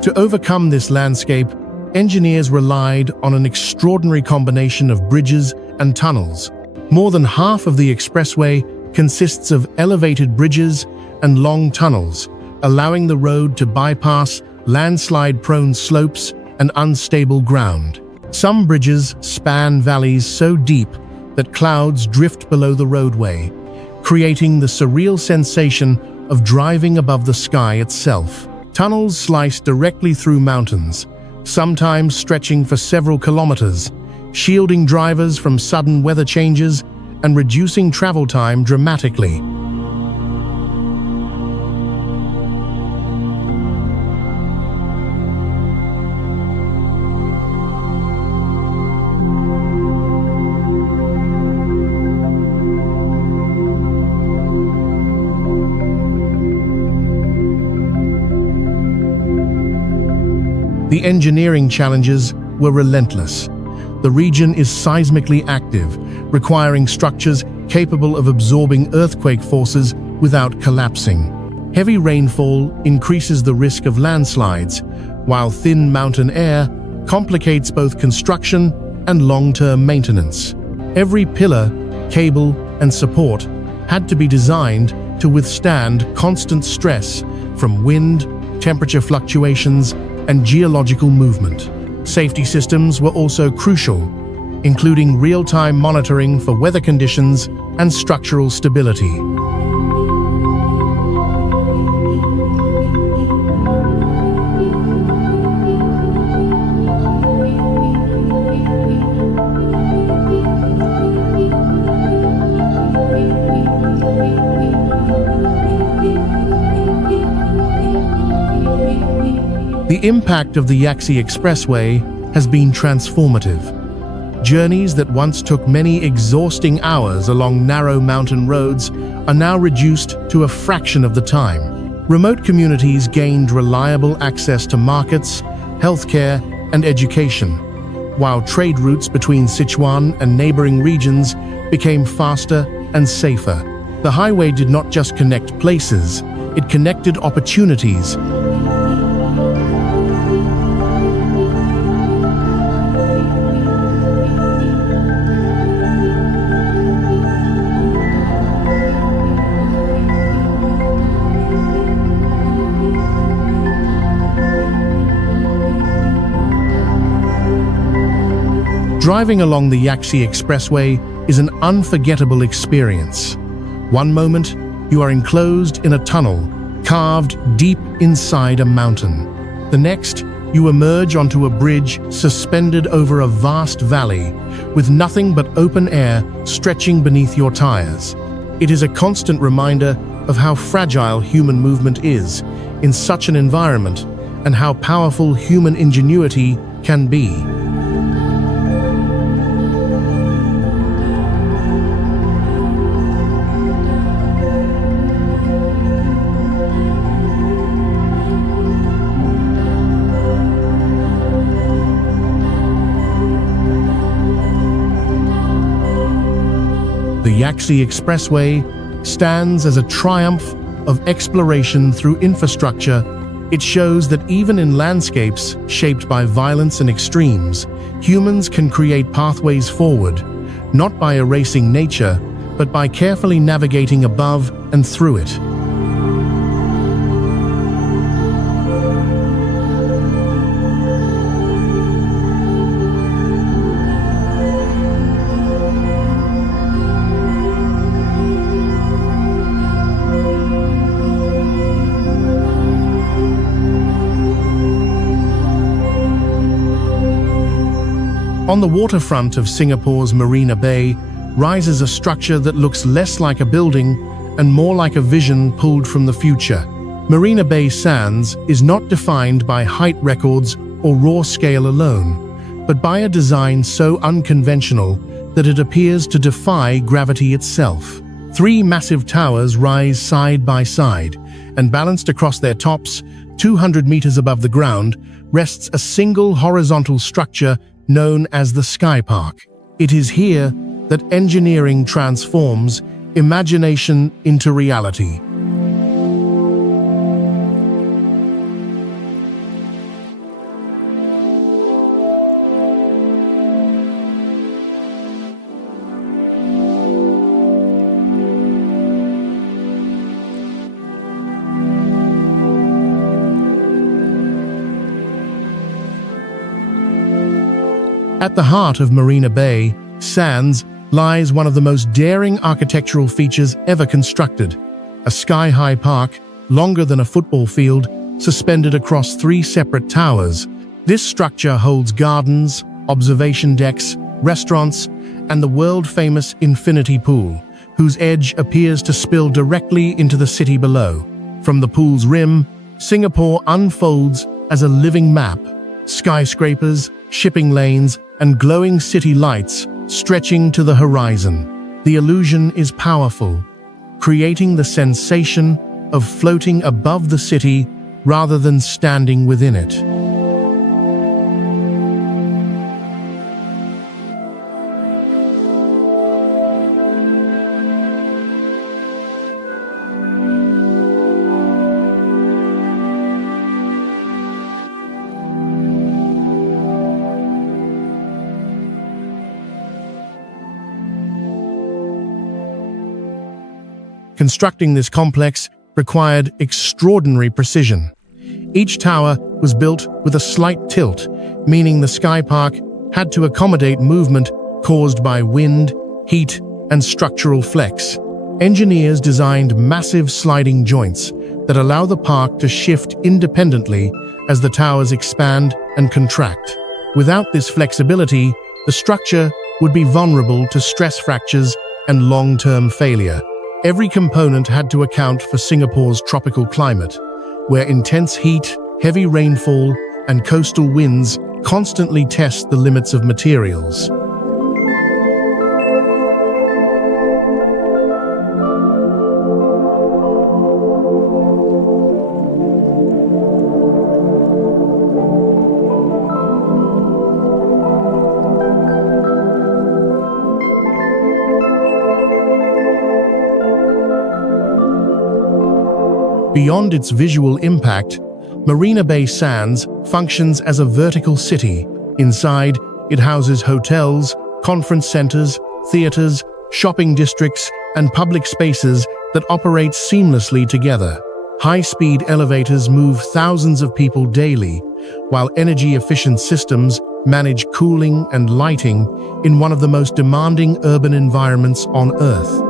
To overcome this landscape, engineers relied on an extraordinary combination of bridges and tunnels. More than half of the expressway consists of elevated bridges and long tunnels, allowing the road to bypass landslide-prone slopes and unstable ground. Some bridges span valleys so deep that clouds drift below the roadway, creating the surreal sensation of driving above the sky itself. Tunnels slice directly through mountains, sometimes stretching for several kilometers, shielding drivers from sudden weather changes and reducing travel time dramatically. The engineering challenges were relentless. The region is seismically active, requiring structures capable of absorbing earthquake forces without collapsing. Heavy rainfall increases the risk of landslides, while thin mountain air complicates both construction and long-term maintenance. Every pillar, cable, and support had to be designed to withstand constant stress from wind, temperature fluctuations, and geological movement. Safety systems were also crucial, including real-time monitoring for weather conditions and structural stability. The impact of the Yaxi Expressway has been transformative. Journeys that once took many exhausting hours along narrow mountain roads are now reduced to a fraction of the time. Remote communities gained reliable access to markets, healthcare, and education, while trade routes between Sichuan and neighboring regions became faster and safer. The highway did not just connect places, it connected opportunities. Driving along the Yaxi Expressway is an unforgettable experience. One moment, you are enclosed in a tunnel, carved deep inside a mountain. The next, you emerge onto a bridge suspended over a vast valley, with nothing but open air stretching beneath your tires. It is a constant reminder of how fragile human movement is in such an environment, and how powerful human ingenuity can be. The Yaxi Expressway stands as a triumph of exploration through infrastructure. It shows that even in landscapes shaped by violence and extremes, humans can create pathways forward, not by erasing nature, but by carefully navigating above and through it. On the waterfront of Singapore's Marina Bay rises a structure that looks less like a building and more like a vision pulled from the future. Marina Bay Sands is not defined by height records or raw scale alone, but by a design so unconventional that it appears to defy gravity itself. 3 massive towers rise side by side, and balanced across their tops, 200 meters above the ground, rests a single horizontal structure known as the Sky Park. It is here that engineering transforms imagination into reality. At the heart of Marina Bay Sands lies one of the most daring architectural features ever constructed, a sky-high park, longer than a football field, suspended across 3 separate towers. This structure holds gardens, observation decks, restaurants, and the world-famous infinity pool, whose edge appears to spill directly into the city below. From the pool's rim, Singapore unfolds as a living map, skyscrapers, shipping lanes, and glowing city lights stretching to the horizon. The illusion is powerful, creating the sensation of floating above the city rather than standing within it. Constructing this complex required extraordinary precision. Each tower was built with a slight tilt, meaning the Sky Park had to accommodate movement caused by wind, heat, and structural flex. Engineers designed massive sliding joints that allow the park to shift independently as the towers expand and contract. Without this flexibility, the structure would be vulnerable to stress fractures and long-term failure. Every component had to account for Singapore's tropical climate, where intense heat, heavy rainfall and coastal winds constantly test the limits of materials. Beyond its visual impact, Marina Bay Sands functions as a vertical city. Inside, it houses hotels, conference centers, theaters, shopping districts, and public spaces that operate seamlessly together. High-speed elevators move thousands of people daily, while energy-efficient systems manage cooling and lighting in one of the most demanding urban environments on Earth.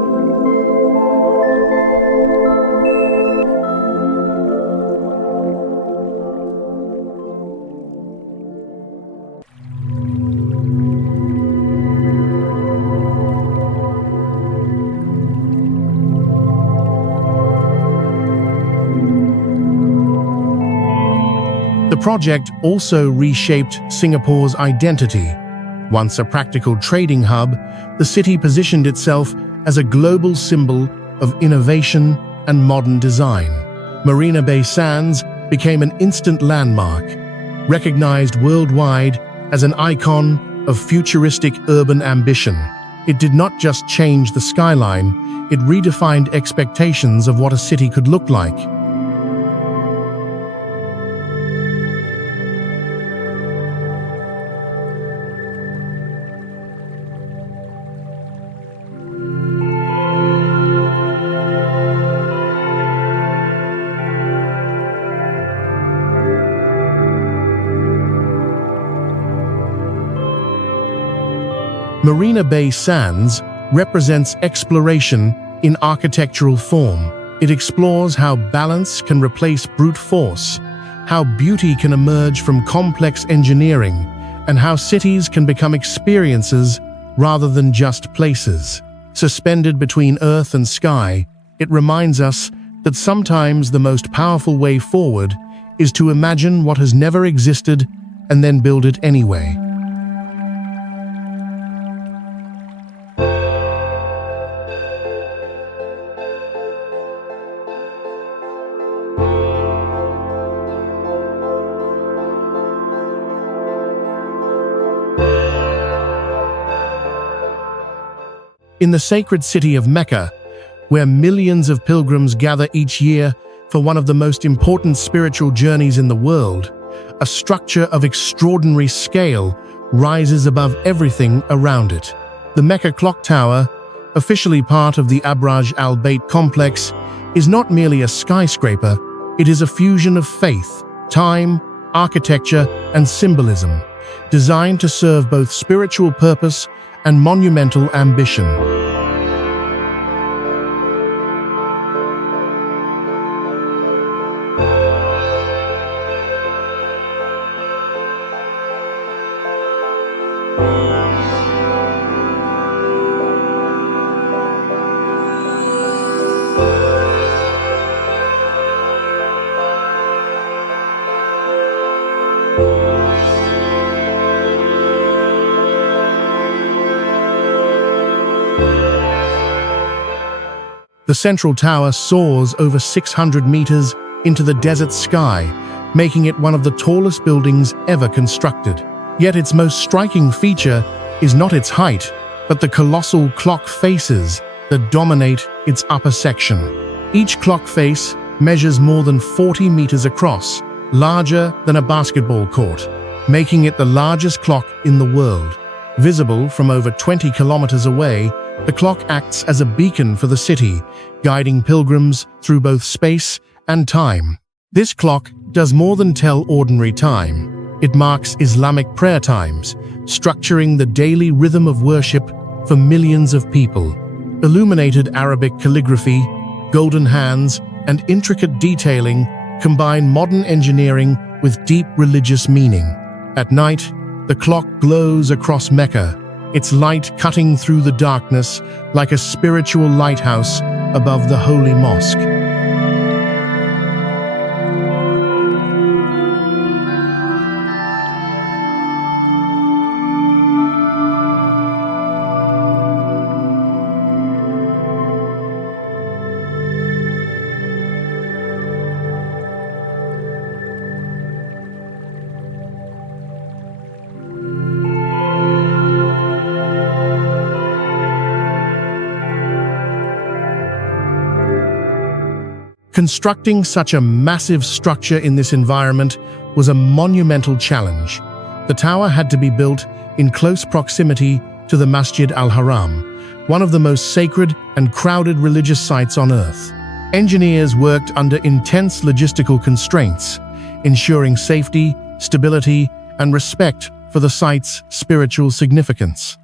The project also reshaped Singapore's identity. Once a practical trading hub, the city positioned itself as a global symbol of innovation and modern design. Marina Bay Sands became an instant landmark, recognized worldwide as an icon of futuristic urban ambition. It did not just change the skyline, it redefined expectations of what a city could look like. Marina Bay Sands represents exploration in architectural form. It explores how balance can replace brute force, how beauty can emerge from complex engineering, and how cities can become experiences rather than just places. Suspended between earth and sky, it reminds us that sometimes the most powerful way forward is to imagine what has never existed and then build it anyway. In the sacred city of Mecca, where millions of pilgrims gather each year for one of the most important spiritual journeys in the world, a structure of extraordinary scale rises above everything around it. The Mecca Clock Tower, officially part of the Abraj Al Bayt complex, is not merely a skyscraper, it is a fusion of faith, time, architecture, and symbolism, designed to serve both spiritual purpose and monumental ambition. The central tower soars over 600 meters into the desert sky, making it one of the tallest buildings ever constructed. Yet its most striking feature is not its height, but the colossal clock faces that dominate its upper section. Each clock face measures more than 40 meters across, larger than a basketball court, making it the largest clock in the world. Visible from over 20 kilometers away, the clock acts as a beacon for the city, guiding pilgrims through both space and time. This clock does more than tell ordinary time. It marks Islamic prayer times, structuring the daily rhythm of worship for millions of people. Illuminated Arabic calligraphy, golden hands, and intricate detailing combine modern engineering with deep religious meaning. At night, the clock glows across Mecca, its light cutting through the darkness like a spiritual lighthouse above the holy mosque. Constructing such a massive structure in this environment was a monumental challenge. The tower had to be built in close proximity to the Masjid al-Haram, one of the most sacred and crowded religious sites on Earth. Engineers worked under intense logistical constraints, ensuring safety, stability, and respect for the site's spiritual significance.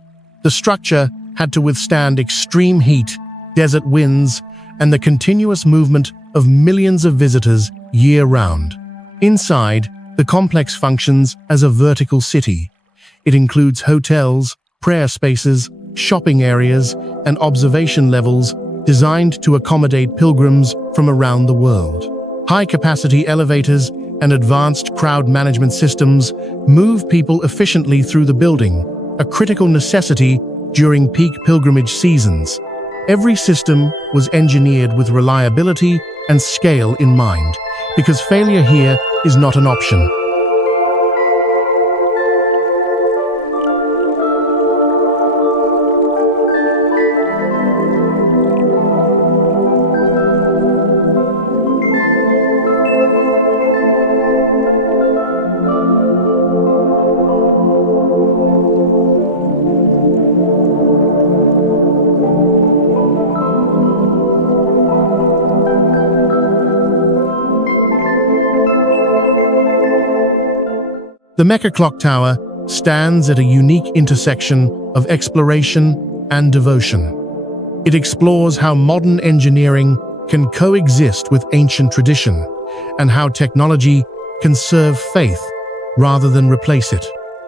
The structure had to withstand extreme heat, desert winds, and the continuous movement of millions of visitors year-round. Inside, the complex functions as a vertical city. It includes hotels, prayer spaces, shopping areas, and observation levels designed to accommodate pilgrims from around the world. High-capacity elevators and advanced crowd management systems move people efficiently through the building, a critical necessity during peak pilgrimage seasons. Every system was engineered with reliability and scale in mind, because failure here is not an option. The Mecca Clock Tower stands at a unique intersection of exploration and devotion. It explores how modern engineering can coexist with ancient tradition, and how technology can serve faith rather than replace it.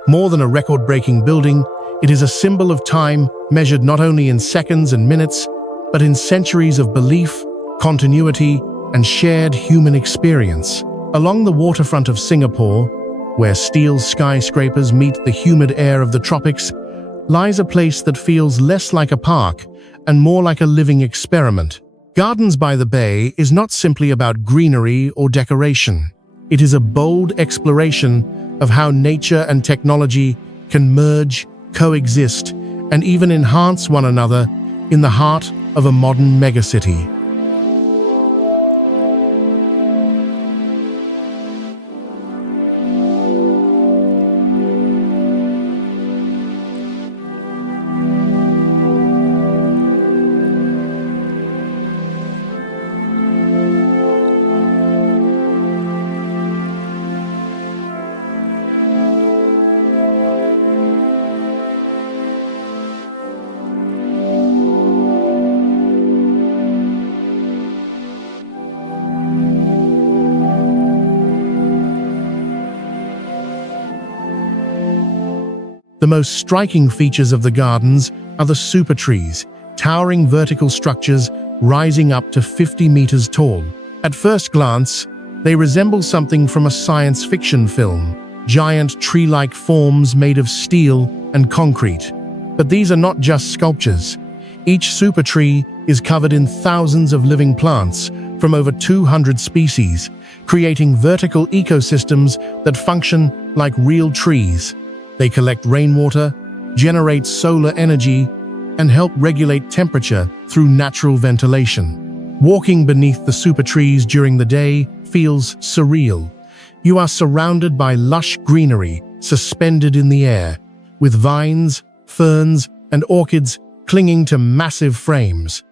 More than a record-breaking building, it is a symbol of time measured not only in seconds and minutes, but in centuries of belief, continuity, and shared human experience. Along the waterfront of Singapore, where steel skyscrapers meet the humid air of the tropics, lies a place that feels less like a park and more like a living experiment. Gardens by the Bay is not simply about greenery or decoration. It is a bold exploration of how nature and technology can merge, coexist, and even enhance one another in the heart of a modern megacity. The most striking features of the gardens are the super trees, towering vertical structures rising up to 50 meters tall. At first glance, they resemble something from a science fiction film, giant tree-like forms made of steel and concrete. But these are not just sculptures. Each super tree is covered in thousands of living plants from over 200 species, creating vertical ecosystems that function like real trees. They collect rainwater, generate solar energy, and help regulate temperature through natural ventilation. Walking beneath the super trees during the day feels surreal. You are surrounded by lush greenery suspended in the air, with vines, ferns, and orchids clinging to massive frames.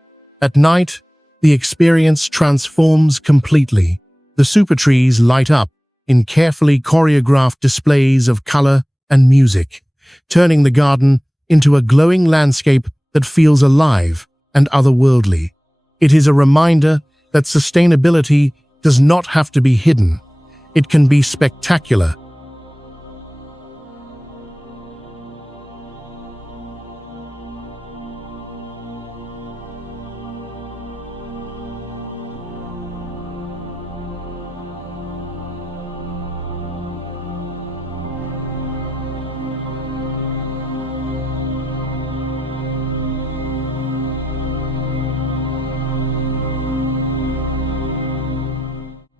At night, the experience transforms completely. The super trees light up in carefully choreographed displays of color and music, turning the garden into a glowing landscape that feels alive and otherworldly. It is a reminder that sustainability does not have to be hidden. It can be spectacular.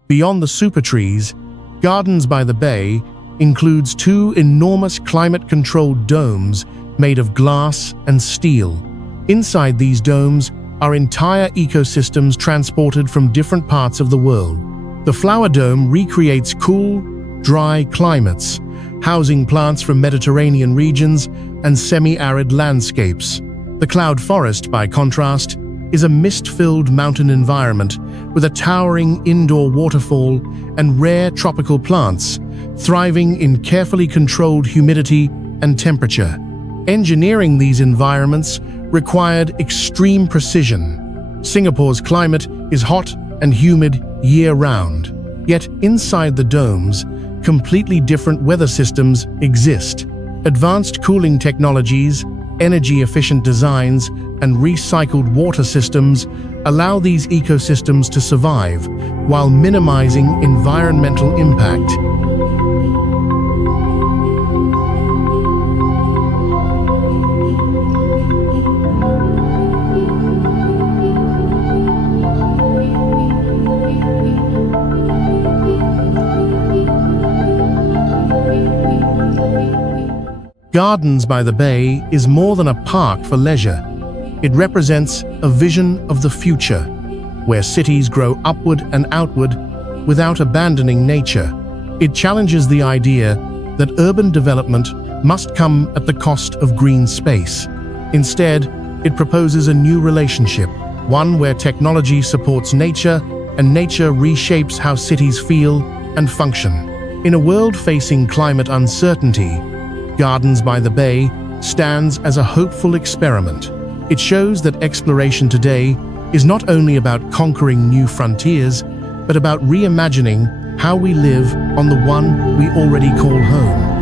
Beyond the super trees, Gardens by the Bay includes two enormous climate-controlled domes made of glass and steel. Inside these domes, are entire ecosystems transported from different parts of the world. The flower dome recreates cool, dry climates, housing plants from Mediterranean regions and semi-arid landscapes. The cloud forest, by contrast, is a mist-filled mountain environment with a towering indoor waterfall and rare tropical plants, thriving in carefully controlled humidity and temperature. Engineering these environments required extreme precision. Singapore's climate is hot and humid year-round. Yet inside the domes, completely different weather systems exist. Advanced cooling technologies, energy-efficient designs, and recycled water systems allow these ecosystems to survive while minimizing environmental impact. Gardens by the Bay is more than a park for leisure. It represents a vision of the future, where cities grow upward and outward without abandoning nature. It challenges the idea that urban development must come at the cost of green space. Instead, it proposes a new relationship, one where technology supports nature and nature reshapes how cities feel and function. In a world facing climate uncertainty, Gardens by the Bay stands as a hopeful experiment. It shows that exploration today is not only about conquering new frontiers, but about reimagining how we live on the one we already call home.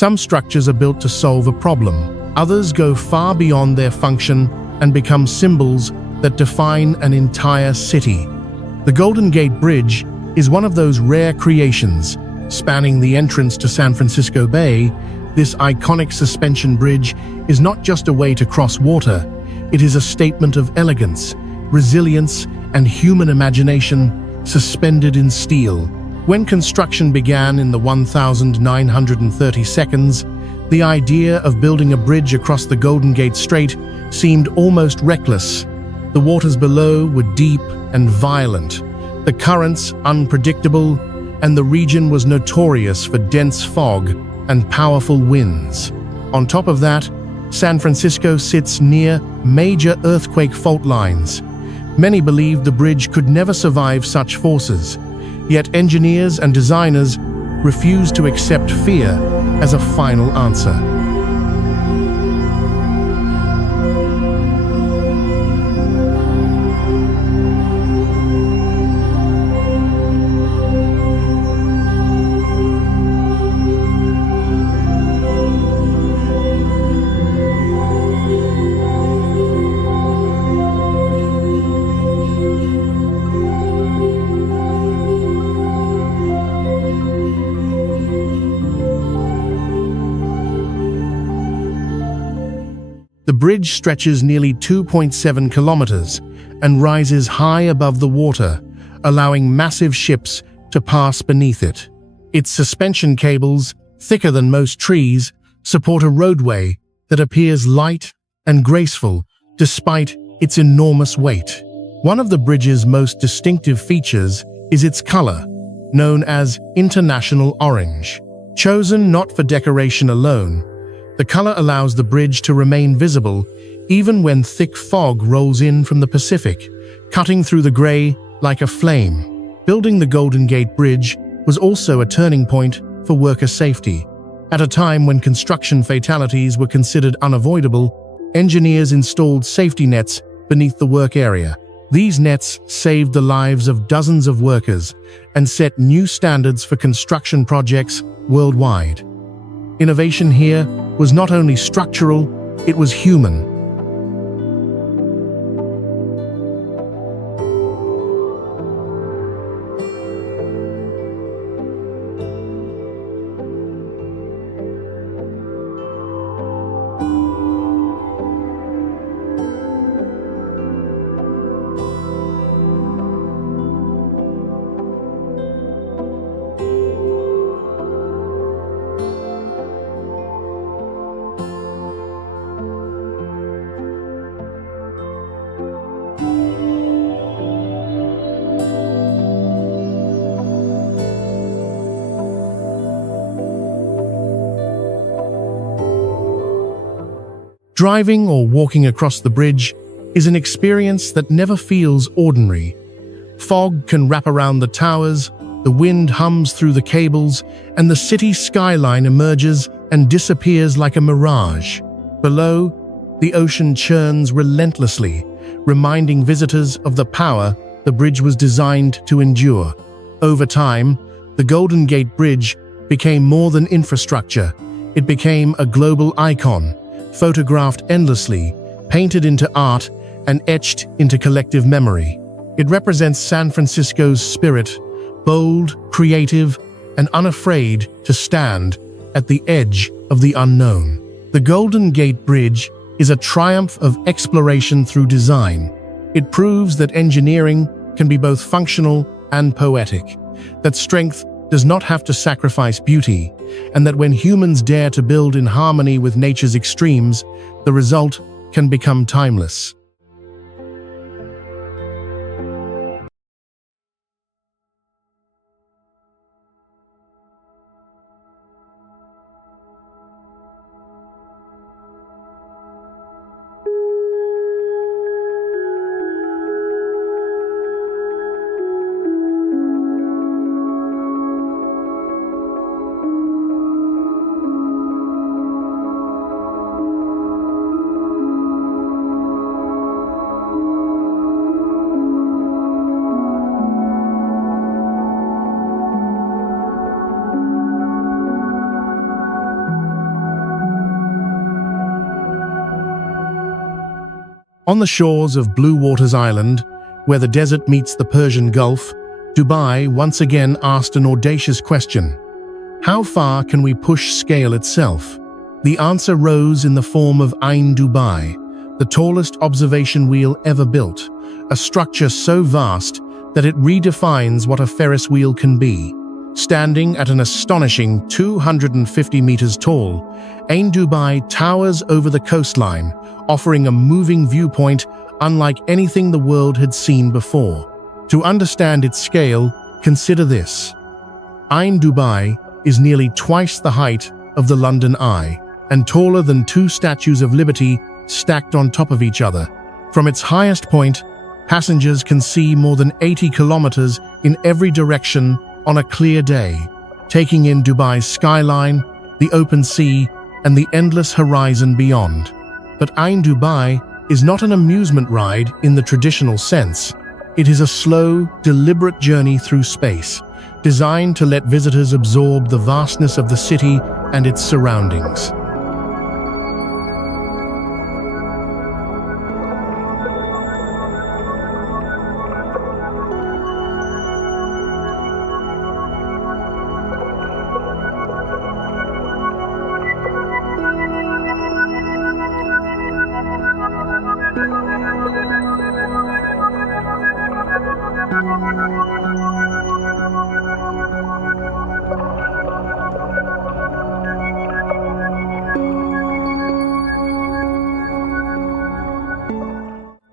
Some structures are built to solve a problem. Others go far beyond their function and become symbols that define an entire city. The Golden Gate Bridge is one of those rare creations. Spanning the entrance to San Francisco Bay, this iconic suspension bridge is not just a way to cross water. It is a statement of elegance, resilience, and human imagination suspended in steel. When construction began in the 1932, the idea of building a bridge across the Golden Gate Strait seemed almost reckless. The waters below were deep and violent, the currents unpredictable, and the region was notorious for dense fog and powerful winds. On top of that, San Francisco sits near major earthquake fault lines. Many believed the bridge could never survive such forces. Yet engineers and designers refused to accept fear as a final answer. The bridge stretches nearly 2.7 kilometers and rises high above the water, allowing massive ships to pass beneath it. Its suspension cables, thicker than most trees, support a roadway that appears light and graceful despite its enormous weight. One of the bridge's most distinctive features is its color, known as international orange. Chosen not for decoration alone, the color allows the bridge to remain visible even when thick fog rolls in from the Pacific, cutting through the gray like a flame. Building the Golden Gate Bridge was also a turning point for worker safety. At a time when construction fatalities were considered unavoidable, engineers installed safety nets beneath the work area. These nets saved the lives of dozens of workers and set new standards for construction projects worldwide. Innovation here was not only structural, it was human. Driving or walking across the bridge is an experience that never feels ordinary. Fog can wrap around the towers, the wind hums through the cables, and the city skyline emerges and disappears like a mirage. Below, the ocean churns relentlessly, reminding visitors of the power the bridge was designed to endure. Over time, the Golden Gate Bridge became more than infrastructure. It became a global icon, photographed endlessly, painted into art, and etched into collective memory. It represents San Francisco's spirit, bold, creative, and unafraid to stand at the edge of the unknown. The Golden Gate Bridge is a triumph of exploration through design. It proves that engineering can be both functional and poetic, that strength does not have to sacrifice beauty, and that when humans dare to build in harmony with nature's extremes, the result can become timeless. On the shores of Blue Waters Island, where the desert meets the Persian Gulf, Dubai once again asked an audacious question. How far can we push scale itself? The answer rose in the form of Ain Dubai, the tallest observation wheel ever built, a structure so vast that it redefines what a Ferris wheel can be. Standing at an astonishing 250 meters tall, Ain Dubai towers over the coastline, offering a moving viewpoint unlike anything the world had seen before. To understand its scale, consider this. Ain Dubai is nearly twice the height of the London Eye, and taller than two Statues of Liberty stacked on top of each other. From its highest point, passengers can see more than 80 kilometers in every direction on a clear day, taking in Dubai's skyline, the open sea, and the endless horizon beyond. But Ain Dubai is not an amusement ride in the traditional sense. It is a slow, deliberate journey through space, designed to let visitors absorb the vastness of the city and its surroundings.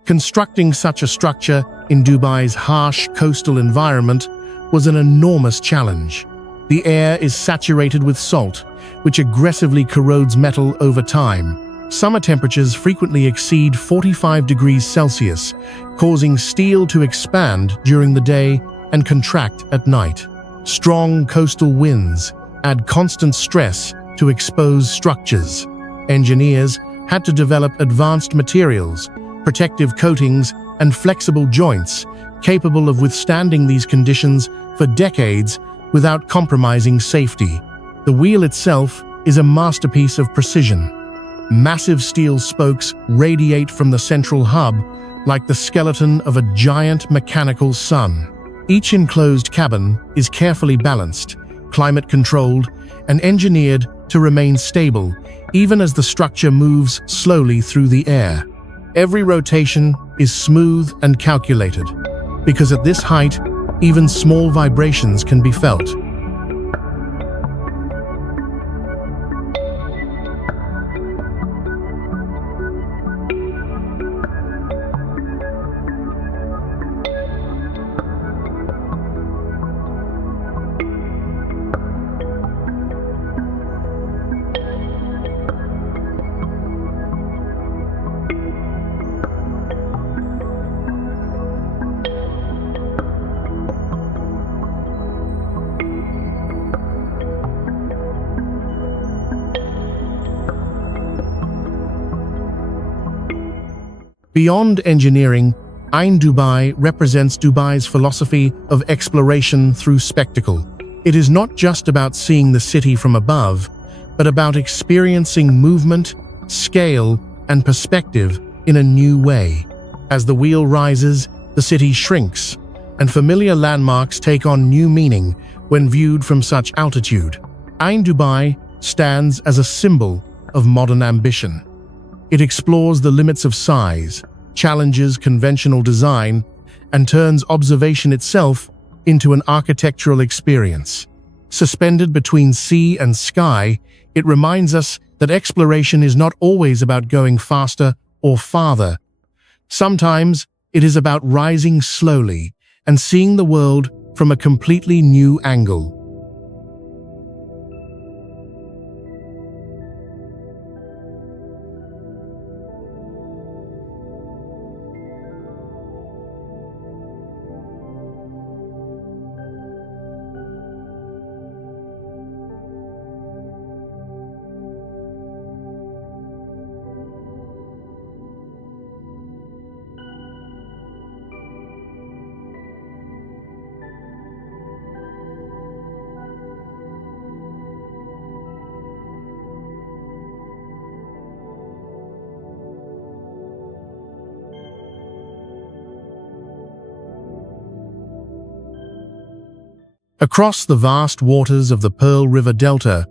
Constructing such a structure in Dubai's harsh coastal environment was an enormous challenge. The air is saturated with salt, which aggressively corrodes metal over time. Summer temperatures frequently exceed 45 degrees Celsius, causing steel to expand during the day and contract at night. Strong coastal winds add constant stress to exposed structures. Engineers had to develop advanced materials, protective coatings, and flexible joints capable of withstanding these conditions for decades without compromising safety. The wheel itself is a masterpiece of precision. Massive steel spokes radiate from the central hub like the skeleton of a giant mechanical sun. Each enclosed cabin is carefully balanced, climate-controlled, and engineered to remain stable even as the structure moves slowly through the air. Every rotation is smooth and calculated, because at this height, even small vibrations can be felt. Beyond engineering, Ain Dubai represents Dubai's philosophy of exploration through spectacle. It is not just about seeing the city from above, but about experiencing movement, scale, and perspective in a new way. As the wheel rises, the city shrinks, and familiar landmarks take on new meaning when viewed from such altitude. Ain Dubai stands as a symbol of modern ambition. It explores the limits of size, challenges conventional design, and turns observation itself into an architectural experience. Suspended between sea and sky, it reminds us that exploration is not always about going faster or farther. Sometimes it is about rising slowly and seeing the world from a completely new angle. Across the vast waters of the Pearl River Delta,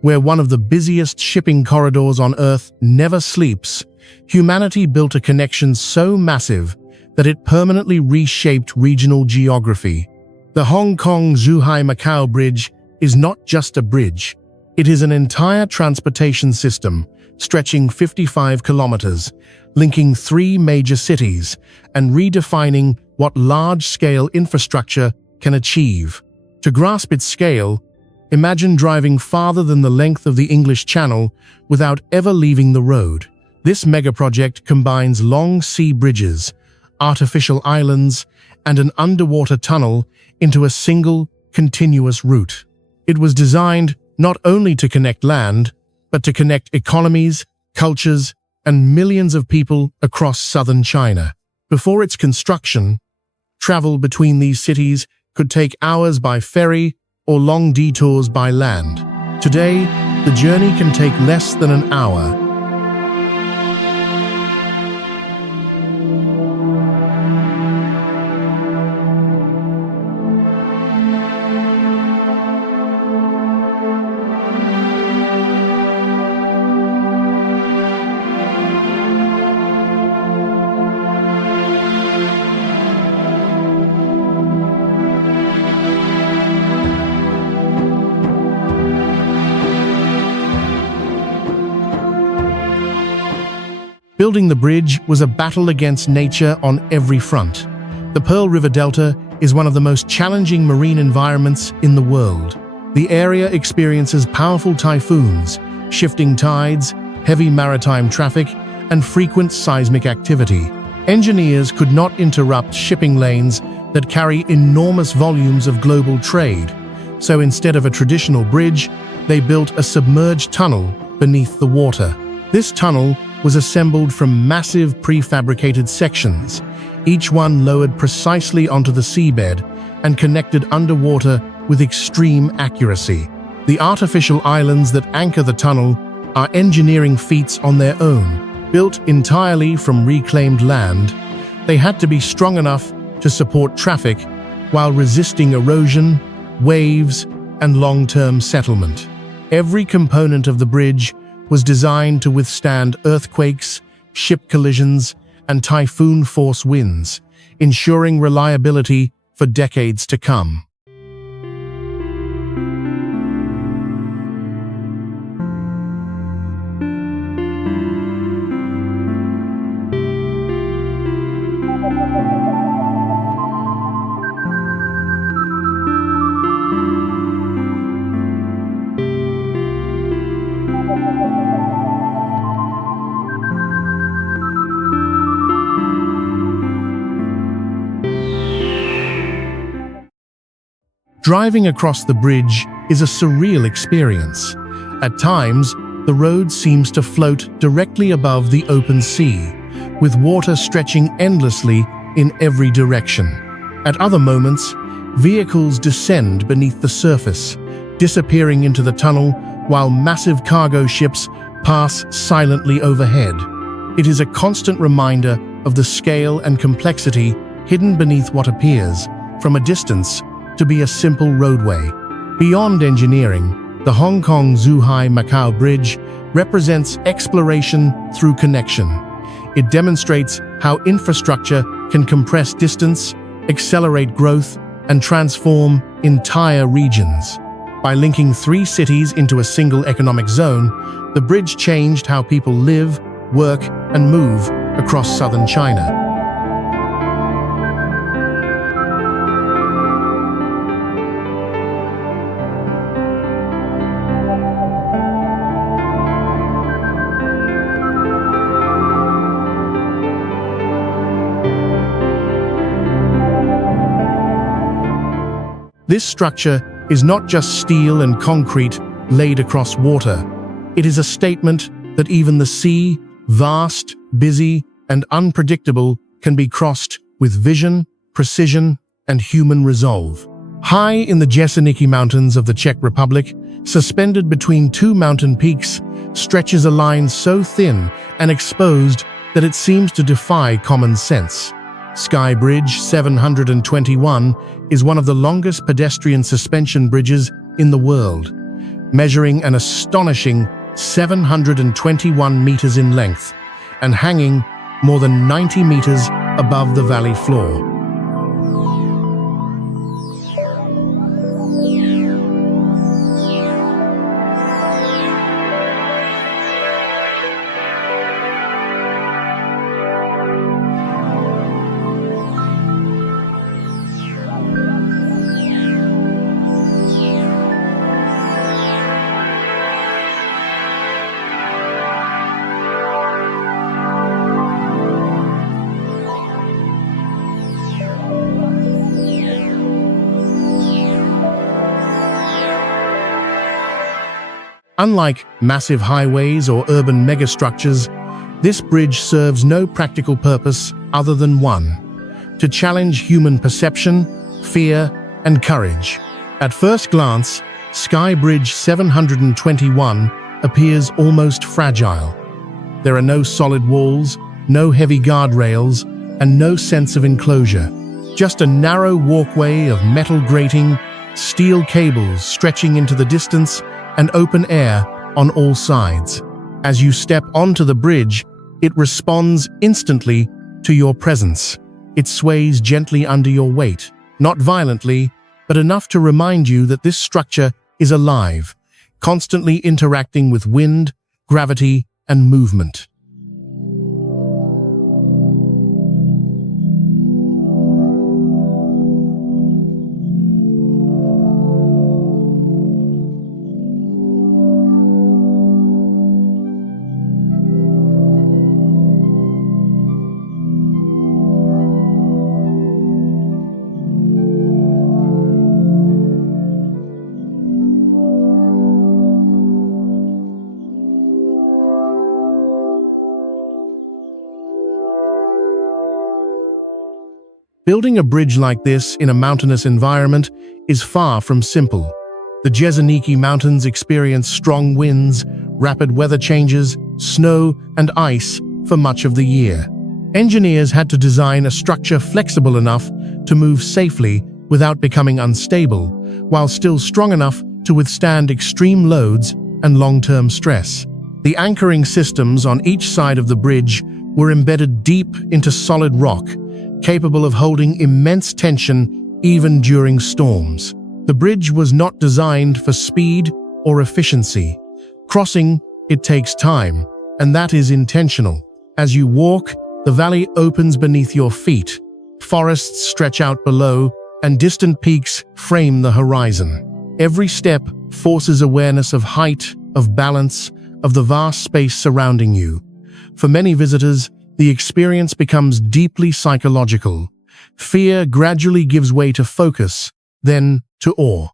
where one of the busiest shipping corridors on Earth never sleeps, humanity built a connection so massive that it permanently reshaped regional geography. The Hong Kong-Zhuhai-Macau Bridge is not just a bridge. It is an entire transportation system stretching 55 kilometers, linking 3 major cities and redefining what large-scale infrastructure can achieve. To grasp its scale, imagine driving farther than the length of the English Channel without ever leaving the road. This megaproject combines long sea bridges, artificial islands, and an underwater tunnel into a single, continuous route. It was designed not only to connect land, but to connect economies, cultures, and millions of people across southern China. Before its construction, travel between these cities could take hours by ferry or long detours by land. Today, the journey can take less than an hour. Building the bridge was a battle against nature on every front. The Pearl River Delta is one of the most challenging marine environments in the world. The area experiences powerful typhoons, shifting tides, heavy maritime traffic, and frequent seismic activity. Engineers could not interrupt shipping lanes that carry enormous volumes of global trade, so instead of a traditional bridge, they built a submerged tunnel beneath the water. This tunnel was assembled from massive prefabricated sections, each one lowered precisely onto the seabed and connected underwater with extreme accuracy. The artificial islands that anchor the tunnel are engineering feats on their own. Built entirely from reclaimed land, they had to be strong enough to support traffic while resisting erosion, waves, and long-term settlement. Every component of the bridge was designed to withstand earthquakes, ship collisions, and typhoon-force winds, ensuring reliability for decades to come. Driving across the bridge is a surreal experience. At times, the road seems to float directly above the open sea, with water stretching endlessly in every direction. At other moments, vehicles descend beneath the surface, disappearing into the tunnel while massive cargo ships pass silently overhead. It is a constant reminder of the scale and complexity hidden beneath what appears, from a distance, to be a simple roadway. Beyond engineering, the Hong Kong-Zhuhai-Macau Bridge represents exploration through connection. It demonstrates how infrastructure can compress distance, accelerate growth, and transform entire regions. By linking 3 cities into a single economic zone, the bridge changed how people live, work, and move across southern China. This structure is not just steel and concrete laid across water. It is a statement that even the sea, vast, busy, and unpredictable, can be crossed with vision, precision, and human resolve. High in the Jeseniki Mountains of the Czech Republic, suspended between 2 mountain peaks, stretches a line so thin and exposed that it seems to defy common sense. Sky Bridge 721 is one of the longest pedestrian suspension bridges in the world, measuring an astonishing 721 meters in length and hanging more than 90 meters above the valley floor. Unlike massive highways or urban megastructures, this bridge serves no practical purpose other than one: to challenge human perception, fear, and courage. At first glance, Sky Bridge 721 appears almost fragile. There are no solid walls, no heavy guardrails, and no sense of enclosure. Just a narrow walkway of metal grating, steel cables stretching into the distance, and open air on all sides. As you step onto the bridge, it responds instantly to your presence. It sways gently under your weight, not violently, but enough to remind you that this structure is alive, constantly interacting with wind, gravity, and movement. Building a bridge like this in a mountainous environment is far from simple. The Jeseniki Mountains experience strong winds, rapid weather changes, snow, and ice for much of the year. Engineers had to design a structure flexible enough to move safely without becoming unstable, while still strong enough to withstand extreme loads and long-term stress. The anchoring systems on each side of the bridge were embedded deep into solid rock, capable of holding immense tension even during storms. The bridge was not designed for speed or efficiency. Crossing it takes time, and that is intentional. As you walk, the valley opens beneath your feet. Forests stretch out below, and distant peaks frame the horizon. Every step forces awareness of height, of balance, of the vast space surrounding you. For many visitors, the experience becomes deeply psychological. Fear gradually gives way to focus, then to awe.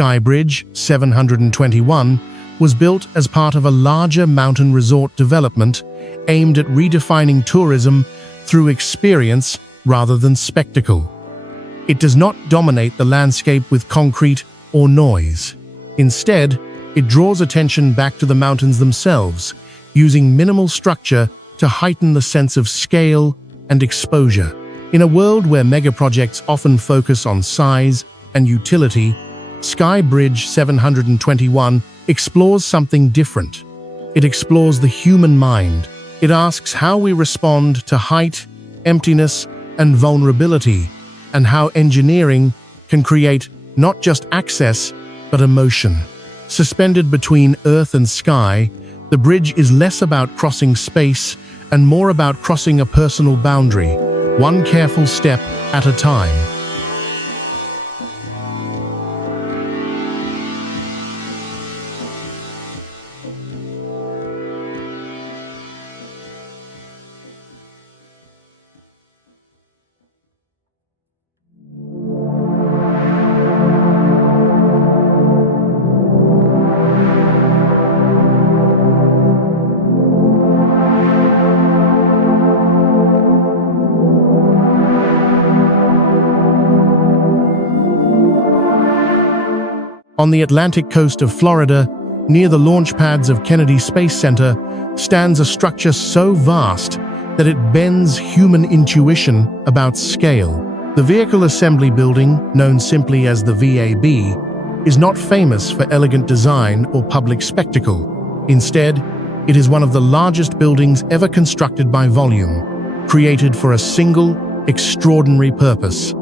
Skybridge 721 was built as part of a larger mountain resort development aimed at redefining tourism through experience rather than spectacle. It does not dominate the landscape with concrete or noise. Instead, it draws attention back to the mountains themselves, using minimal structure to heighten the sense of scale and exposure. In a world where megaprojects often focus on size and utility, Skybridge 721 explores something different. It explores the human mind. It asks how we respond to height, emptiness, and vulnerability, and how engineering can create not just access, but emotion. Suspended between earth and sky, the bridge is less about crossing space and more about crossing a personal boundary, one careful step at a time. On the Atlantic coast of Florida, near the launch pads of Kennedy Space Center, stands a structure so vast that it bends human intuition about scale. The Vehicle Assembly Building, known simply as the VAB, is not famous for elegant design or public spectacle. Instead, it is one of the largest buildings ever constructed by volume, created for a single, extraordinary purpose: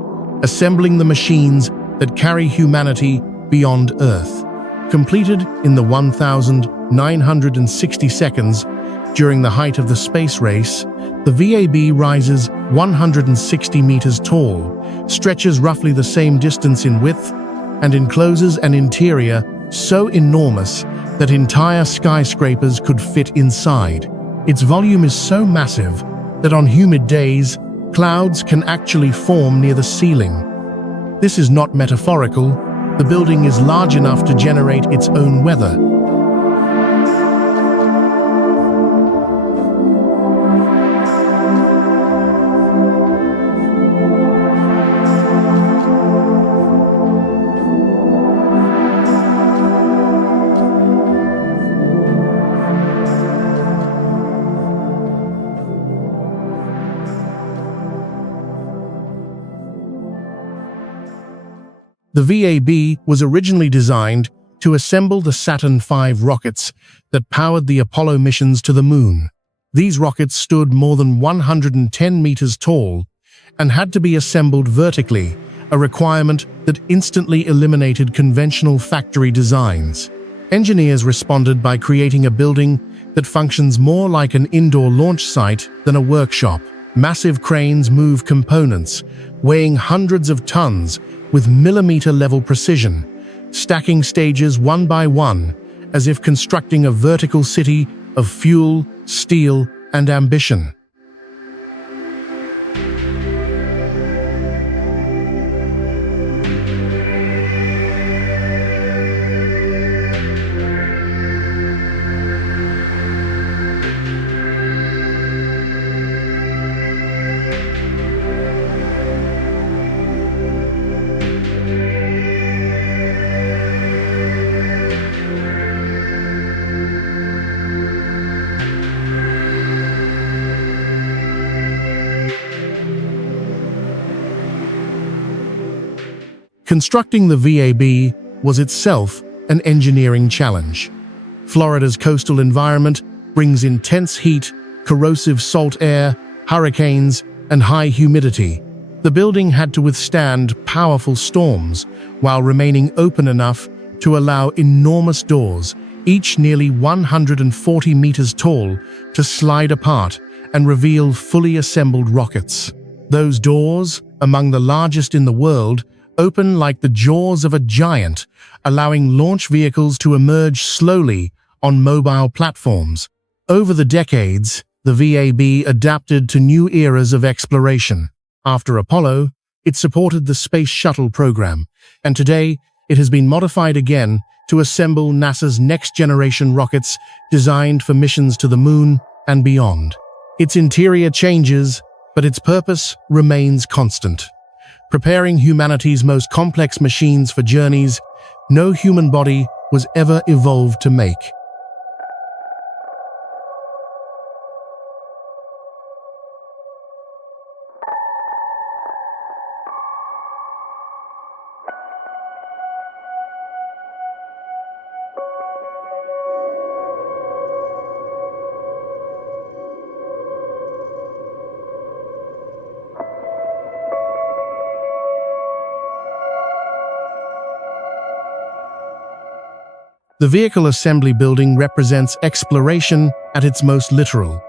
assembling the machines that carry humanity beyond Earth. Completed in the 1,960 seconds during the height of the space race, the VAB rises 160 meters tall, stretches roughly the same distance in width, and encloses an interior so enormous that entire skyscrapers could fit inside. Its volume is so massive that on humid days, clouds can actually form near the ceiling. This is not metaphorical. The building is large enough to generate its own weather. The VAB was originally designed to assemble the Saturn V rockets that powered the Apollo missions to the Moon. These rockets stood more than 110 meters tall and had to be assembled vertically, a requirement that instantly eliminated conventional factory designs. Engineers responded by creating a building that functions more like an indoor launch site than a workshop. Massive cranes move components, weighing hundreds of tons, with millimeter-level precision, stacking stages one by one, as if constructing a vertical city of fuel, steel, and ambition. Constructing the VAB was itself an engineering challenge. Florida's coastal environment brings intense heat, corrosive salt air, hurricanes, and high humidity. The building had to withstand powerful storms while remaining open enough to allow enormous doors, each nearly 140 meters tall, to slide apart and reveal fully assembled rockets. Those doors, among the largest in the world, open like the jaws of a giant, allowing launch vehicles to emerge slowly on mobile platforms. Over the decades, the VAB adapted to new eras of exploration. After Apollo, it supported the Space Shuttle program, and today, it has been modified again to assemble NASA's next-generation rockets designed for missions to the moon and beyond. Its interior changes, but its purpose remains constant: preparing humanity's most complex machines for journeys no human body was ever evolved to make. The vehicle assembly building represents exploration at its most literal.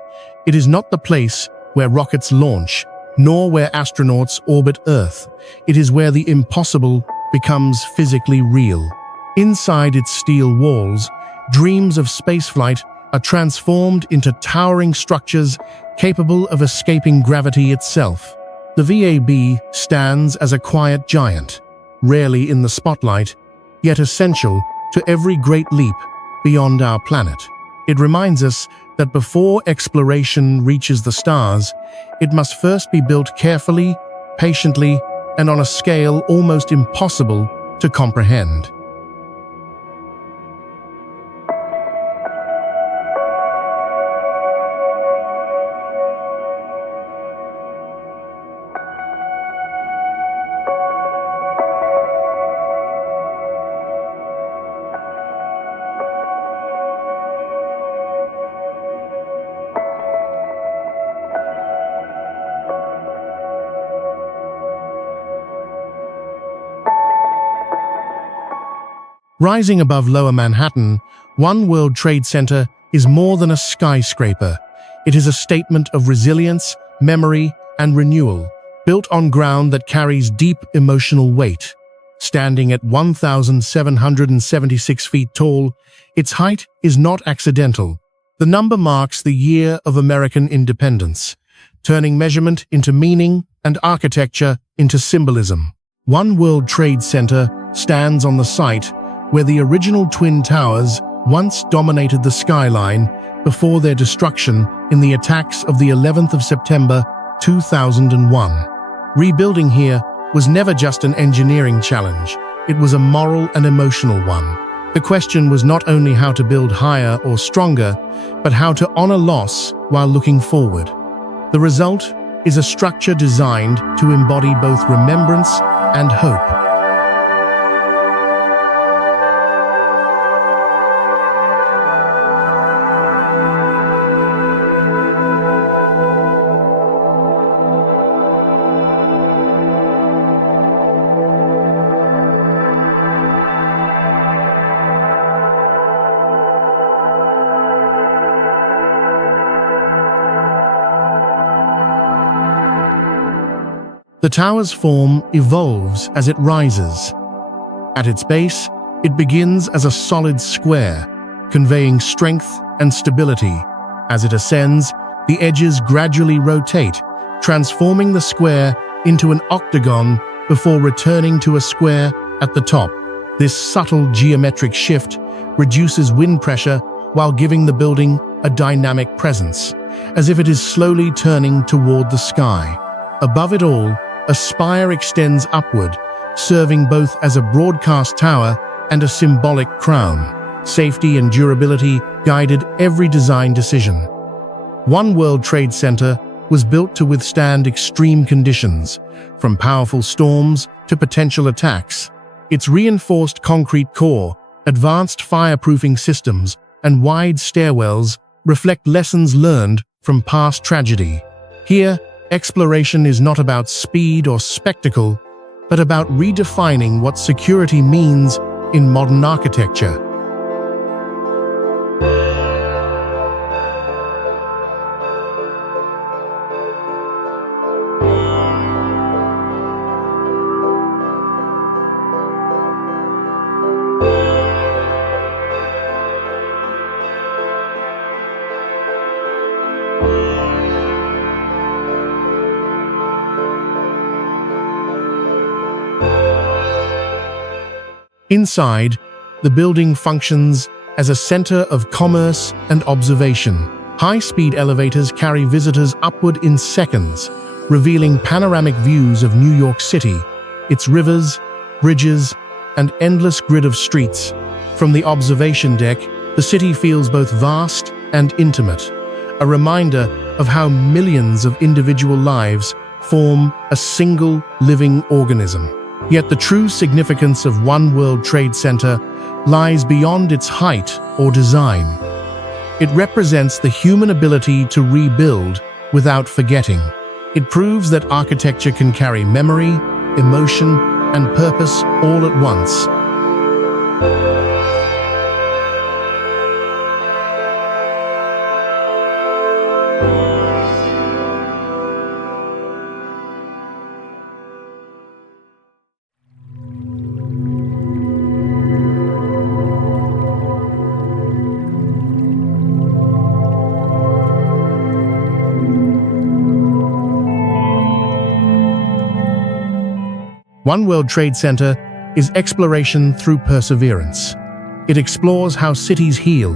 It is not the place where rockets launch, nor where astronauts orbit Earth. It is where the impossible becomes physically real. Inside its steel walls, dreams of spaceflight are transformed into towering structures capable of escaping gravity itself. The VAB stands as a quiet giant, rarely in the spotlight, yet essential to every great leap beyond our planet. It reminds us that before exploration reaches the stars, it must first be built carefully, patiently, and on a scale almost impossible to comprehend. Rising above Lower Manhattan, One World Trade Center is more than a skyscraper. It is a statement of resilience, memory, and renewal, built on ground that carries deep emotional weight. Standing at 1,776 feet tall, its height is not accidental. The number marks the year of American independence, turning measurement into meaning and architecture into symbolism. One World Trade Center stands on the site where the original Twin Towers once dominated the skyline before their destruction in the attacks of the 11th of September 2001. Rebuilding here was never just an engineering challenge, it was a moral and emotional one. The question was not only how to build higher or stronger, but how to honor loss while looking forward. The result is a structure designed to embody both remembrance and hope. The tower's form evolves as it rises. At its base, it begins as a solid square, conveying strength and stability. As it ascends, the edges gradually rotate, transforming the square into an octagon before returning to a square at the top. This subtle geometric shift reduces wind pressure while giving the building a dynamic presence, as if it is slowly turning toward the sky. Above it all, a spire extends upward, serving both as a broadcast tower and a symbolic crown. Safety and durability guided every design decision. One World Trade Center was built to withstand extreme conditions, from powerful storms to potential attacks. Its reinforced concrete core, advanced fireproofing systems, and wide stairwells reflect lessons learned from past tragedy. Here, exploration is not about speed or spectacle, but about redefining what security means in modern architecture. Inside, the building functions as a center of commerce and observation. High-speed elevators carry visitors upward in seconds, revealing panoramic views of New York City, its rivers, bridges, and endless grid of streets. From the observation deck, the city feels both vast and intimate, a reminder of how millions of individual lives form a single living organism. Yet the true significance of One World Trade Center lies beyond its height or design. It represents the human ability to rebuild without forgetting. It proves that architecture can carry memory, emotion, and purpose all at once. One World Trade Center is exploration through perseverance. It explores how cities heal,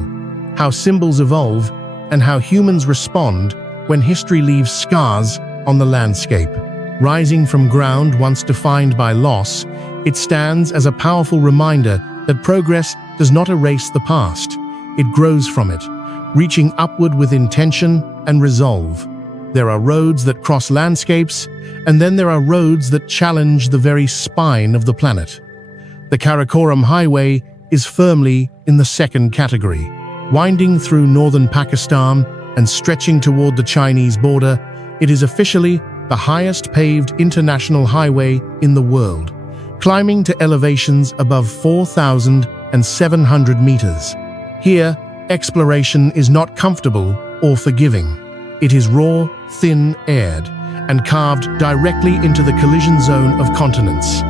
how symbols evolve, and how humans respond when history leaves scars on the landscape. Rising from ground once defined by loss, it stands as a powerful reminder that progress does not erase the past. It grows from it, reaching upward with intention and resolve. There are roads that cross landscapes, and then there are roads that challenge the very spine of the planet. The Karakoram Highway is firmly in the second category. Winding through northern Pakistan and stretching toward the Chinese border, it is officially the highest paved international highway in the world, climbing to elevations above 4,700 meters. Here, exploration is not comfortable or forgiving. It is raw, thin-aired, and carved directly into the collision zone of continents.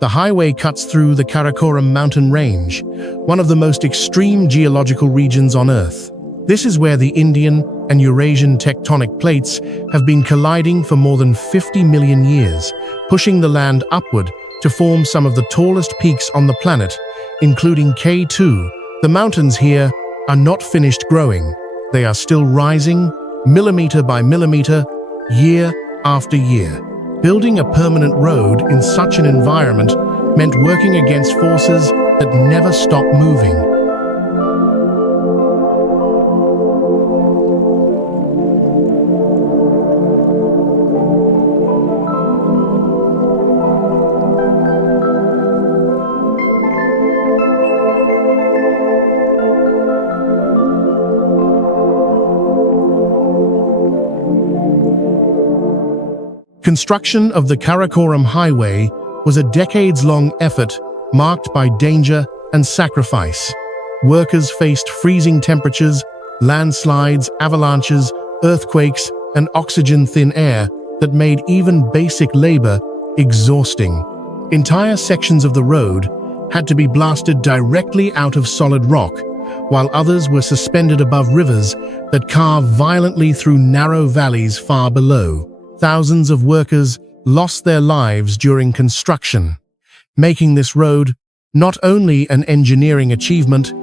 The highway cuts through the Karakoram mountain range, one of the most extreme geological regions on Earth. This is where the Indian and Eurasian tectonic plates have been colliding for more than 50 million years, pushing the land upward to form some of the tallest peaks on the planet, including K2. The mountains here are not finished growing. They are still rising, millimeter by millimeter, year after year. Building a permanent road in such an environment meant working against forces that never stop moving. Construction of the Karakoram Highway was a decades-long effort marked by danger and sacrifice. Workers faced freezing temperatures, landslides, avalanches, earthquakes, and oxygen-thin air that made even basic labor exhausting. Entire sections of the road had to be blasted directly out of solid rock, while others were suspended above rivers that carved violently through narrow valleys far below. Thousands of workers lost their lives during construction, making this road not only an engineering achievement,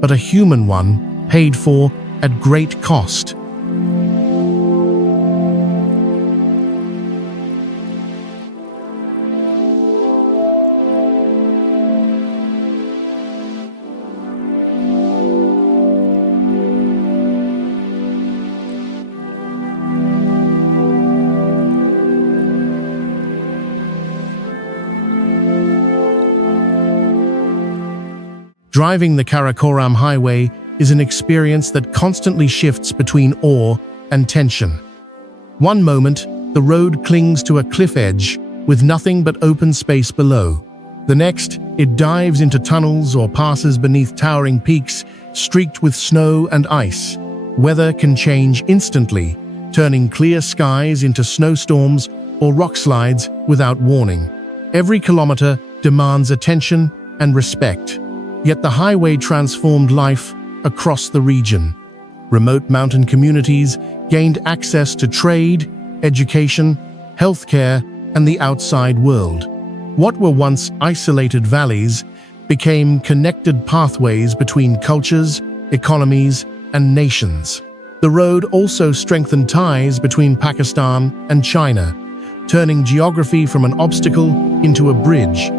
but a human one paid for at great cost. Driving the Karakoram Highway is an experience that constantly shifts between awe and tension. One moment, the road clings to a cliff edge with nothing but open space below. The next, it dives into tunnels or passes beneath towering peaks streaked with snow and ice. Weather can change instantly, turning clear skies into snowstorms or rock slides without warning. Every kilometer demands attention and respect. Yet the highway transformed life across the region. Remote mountain communities gained access to trade, education, healthcare, and the outside world. What were once isolated valleys became connected pathways between cultures, economies, and nations. The road also strengthened ties between Pakistan and China, turning geography from an obstacle into a bridge.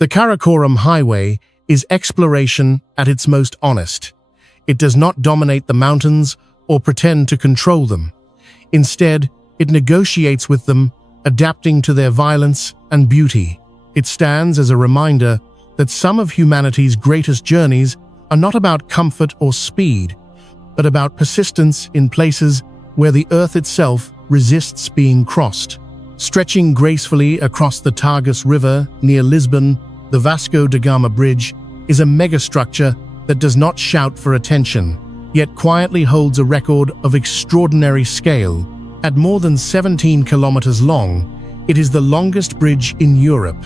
The Karakoram Highway is exploration at its most honest. It does not dominate the mountains or pretend to control them. Instead, it negotiates with them, adapting to their violence and beauty. It stands as a reminder that some of humanity's greatest journeys are not about comfort or speed, but about persistence in places where the earth itself resists being crossed. Stretching gracefully across the Tagus River near Lisbon, the Vasco da Gama Bridge is a megastructure that does not shout for attention, yet quietly holds a record of extraordinary scale. At more than 17 kilometers long, it is the longest bridge in Europe,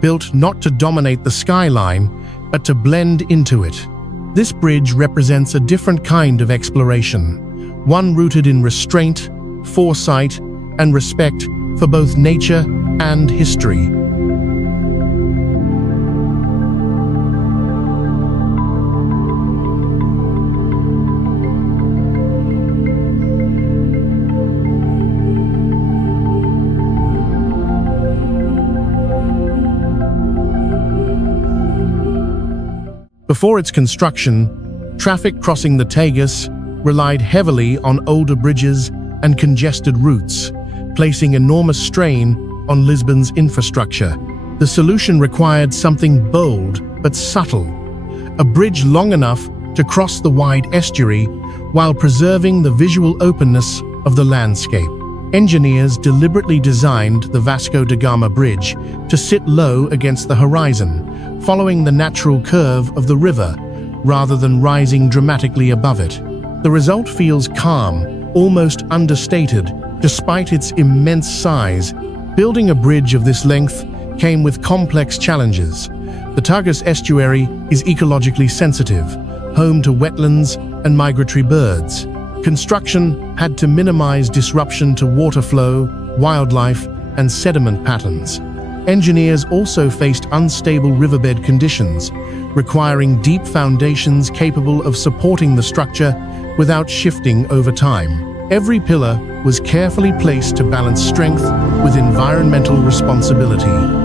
built not to dominate the skyline, but to blend into it. This bridge represents a different kind of exploration, one rooted in restraint, foresight, and respect for both nature and history. Before its construction, traffic crossing the Tagus relied heavily on older bridges and congested routes, placing enormous strain on Lisbon's infrastructure. The solution required something bold but subtle, a bridge long enough to cross the wide estuary while preserving the visual openness of the landscape. Engineers deliberately designed the Vasco da Gama Bridge to sit low against the horizon, following the natural curve of the river, rather than rising dramatically above it. The result feels calm, almost understated, despite its immense size. Building a bridge of this length came with complex challenges. The Tagus estuary is ecologically sensitive, home to wetlands and migratory birds. Construction had to minimize disruption to water flow, wildlife, and sediment patterns. Engineers also faced unstable riverbed conditions, requiring deep foundations capable of supporting the structure without shifting over time. Every pillar was carefully placed to balance strength with environmental responsibility.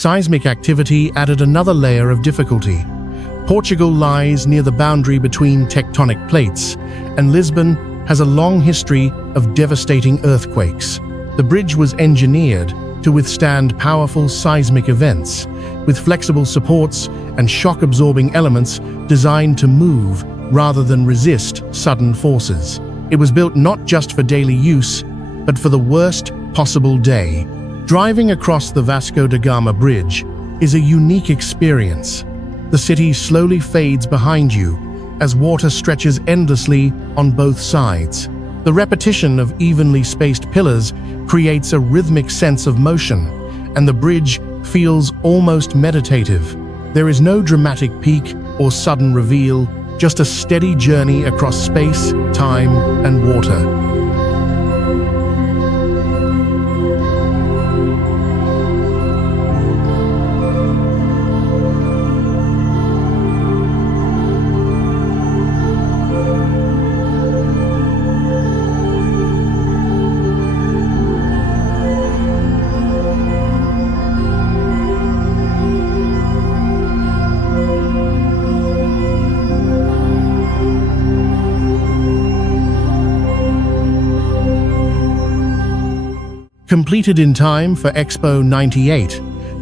Seismic activity added another layer of difficulty. Portugal lies near the boundary between tectonic plates, and Lisbon has a long history of devastating earthquakes. The bridge was engineered to withstand powerful seismic events, with flexible supports and shock-absorbing elements designed to move rather than resist sudden forces. It was built not just for daily use, but for the worst possible day. Driving across the Vasco da Gama Bridge is a unique experience. The city slowly fades behind you as water stretches endlessly on both sides. The repetition of evenly spaced pillars creates a rhythmic sense of motion, and the bridge feels almost meditative. There is no dramatic peak or sudden reveal, just a steady journey across space, time, and water. Completed in time for Expo 98,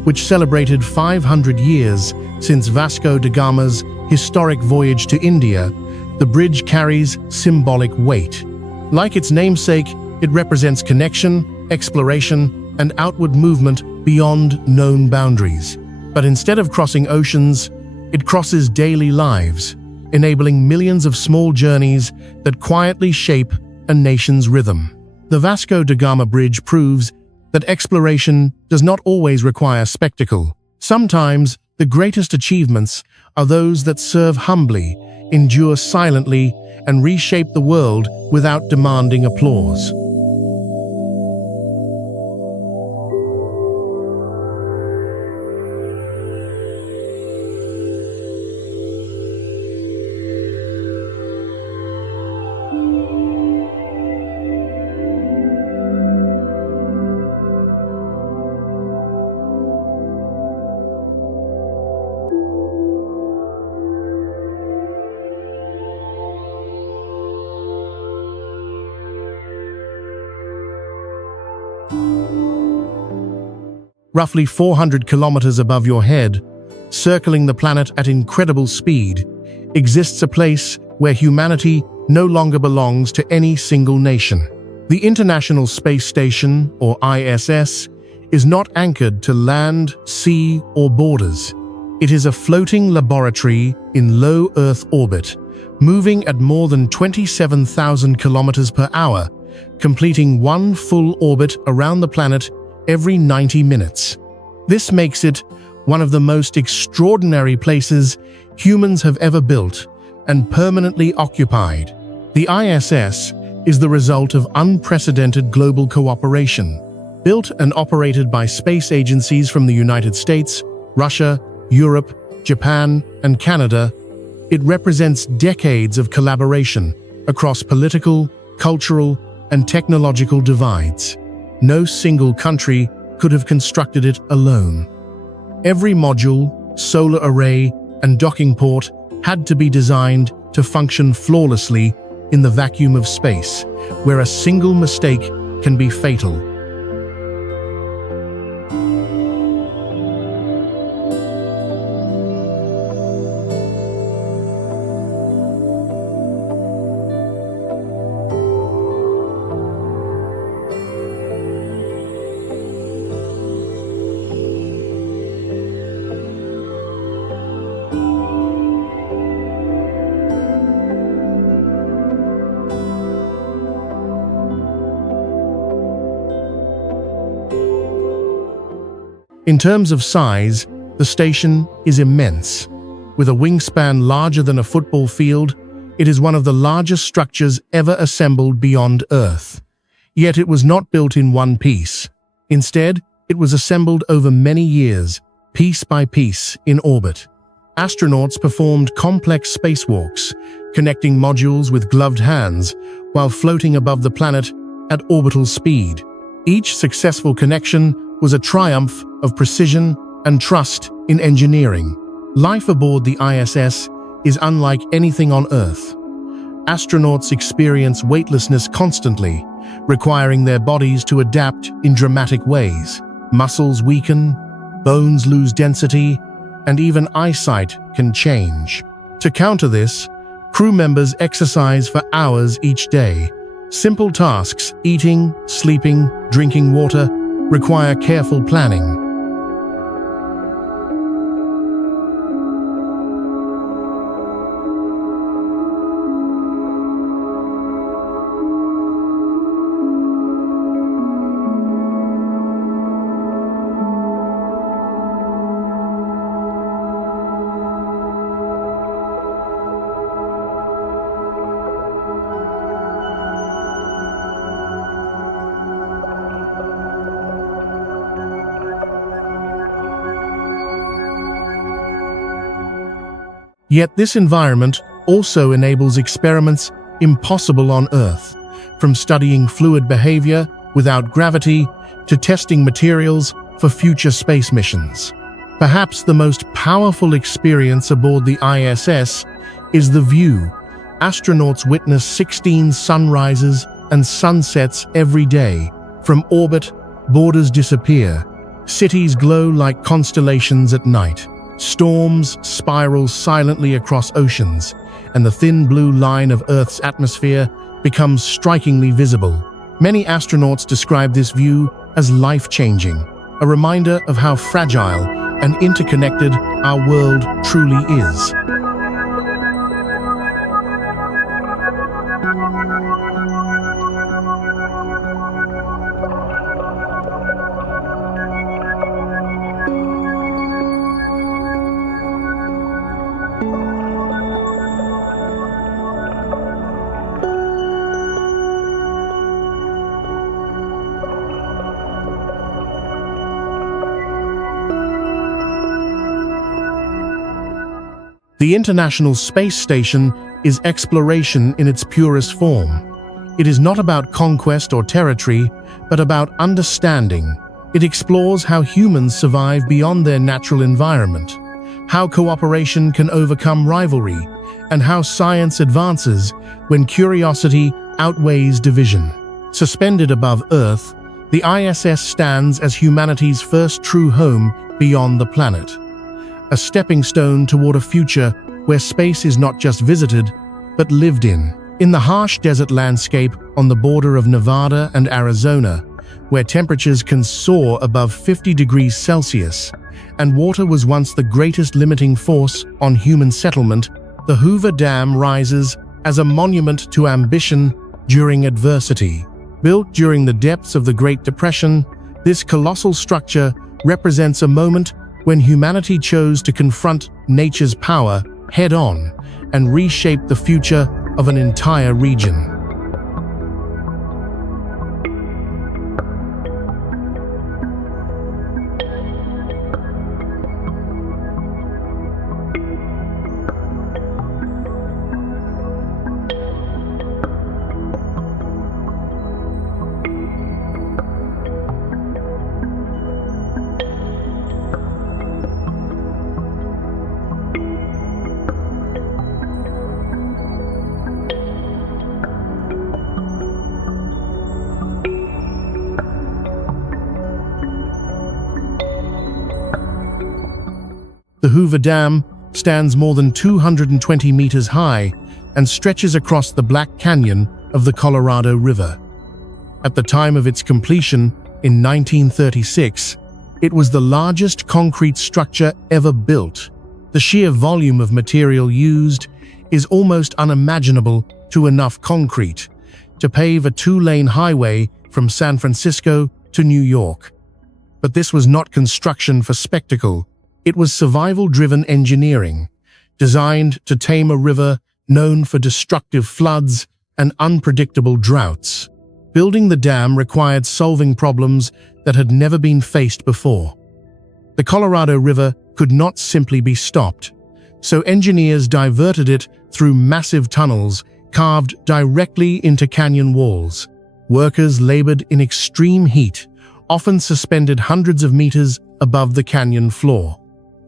which celebrated 500 years since Vasco da Gama's historic voyage to India, the bridge carries symbolic weight. Like its namesake, it represents connection, exploration, and outward movement beyond known boundaries. But instead of crossing oceans, it crosses daily lives, enabling millions of small journeys that quietly shape a nation's rhythm. The Vasco da Gama Bridge proves that exploration does not always require spectacle. Sometimes, the greatest achievements are those that serve humbly, endure silently, and reshape the world without demanding applause. Roughly 400 kilometers above your head, circling the planet at incredible speed, exists a place where humanity no longer belongs to any single nation. The International Space Station, or ISS, is not anchored to land, sea, or borders. It is a floating laboratory in low Earth orbit, moving at more than 27,000 kilometers per hour, completing one full orbit around the planet every 90 minutes. This makes it one of the most extraordinary places humans have ever built and permanently occupied. The ISS is the result of unprecedented global cooperation. Built and operated by space agencies from the United States, Russia, Europe, Japan, and Canada, it represents decades of collaboration across political, cultural, and technological divides. No single country could have constructed it alone. Every module, solar array, and docking port had to be designed to function flawlessly in the vacuum of space, where a single mistake can be fatal. In terms of size, the station is immense. With a wingspan larger than a football field, it is one of the largest structures ever assembled beyond Earth. Yet it was not built in one piece. Instead, it was assembled over many years, piece by piece, in orbit. Astronauts performed complex spacewalks, connecting modules with gloved hands, while floating above the planet at orbital speed. Each successful connection was a triumph of precision and trust in engineering. Life aboard the ISS is unlike anything on Earth. Astronauts experience weightlessness constantly, requiring their bodies to adapt in dramatic ways. Muscles weaken, bones lose density, and even eyesight can change. To counter this, crew members exercise for hours each day. Simple tasks, eating, sleeping, drinking water, require careful planning. Yet this environment also enables experiments impossible on Earth, from studying fluid behavior without gravity to testing materials for future space missions. Perhaps the most powerful experience aboard the ISS is the view. Astronauts witness 16 sunrises and sunsets every day. From orbit, Borders disappear. Cities glow like constellations at night. Storms spiral silently across oceans, and the thin blue line of Earth's atmosphere becomes strikingly visible. Many astronauts describe this view as life-changing, a reminder of how fragile and interconnected our world truly is. The International Space Station is exploration in its purest form. It is not about conquest or territory, but about understanding. It explores how humans survive beyond their natural environment, how cooperation can overcome rivalry, and how science advances when curiosity outweighs division. Suspended above Earth, the ISS stands as humanity's first true home beyond the planet. A stepping stone toward a future where space is not just visited, but lived in. In the harsh desert landscape on the border of Nevada and Arizona, where temperatures can soar above 50 degrees Celsius, and water was once the greatest limiting force on human settlement, the Hoover Dam rises as a monument to ambition during adversity. Built during the depths of the Great Depression, this colossal structure represents a moment when humanity chose to confront nature's power head-on and reshape the future of an entire region. The Hoover Dam stands more than 220 meters high and stretches across the Black Canyon of the Colorado River. At the time of its completion, in 1936, it was the largest concrete structure ever built. The sheer volume of material used is almost unimaginable to enough concrete to pave a two-lane highway from San Francisco to New York. But this was not construction for spectacle. It was survival-driven engineering, designed to tame a river known for destructive floods and unpredictable droughts. Building the dam required solving problems that had never been faced before. The Colorado River could not simply be stopped, so engineers diverted it through massive tunnels carved directly into canyon walls. Workers labored in extreme heat, often suspended hundreds of meters above the canyon floor.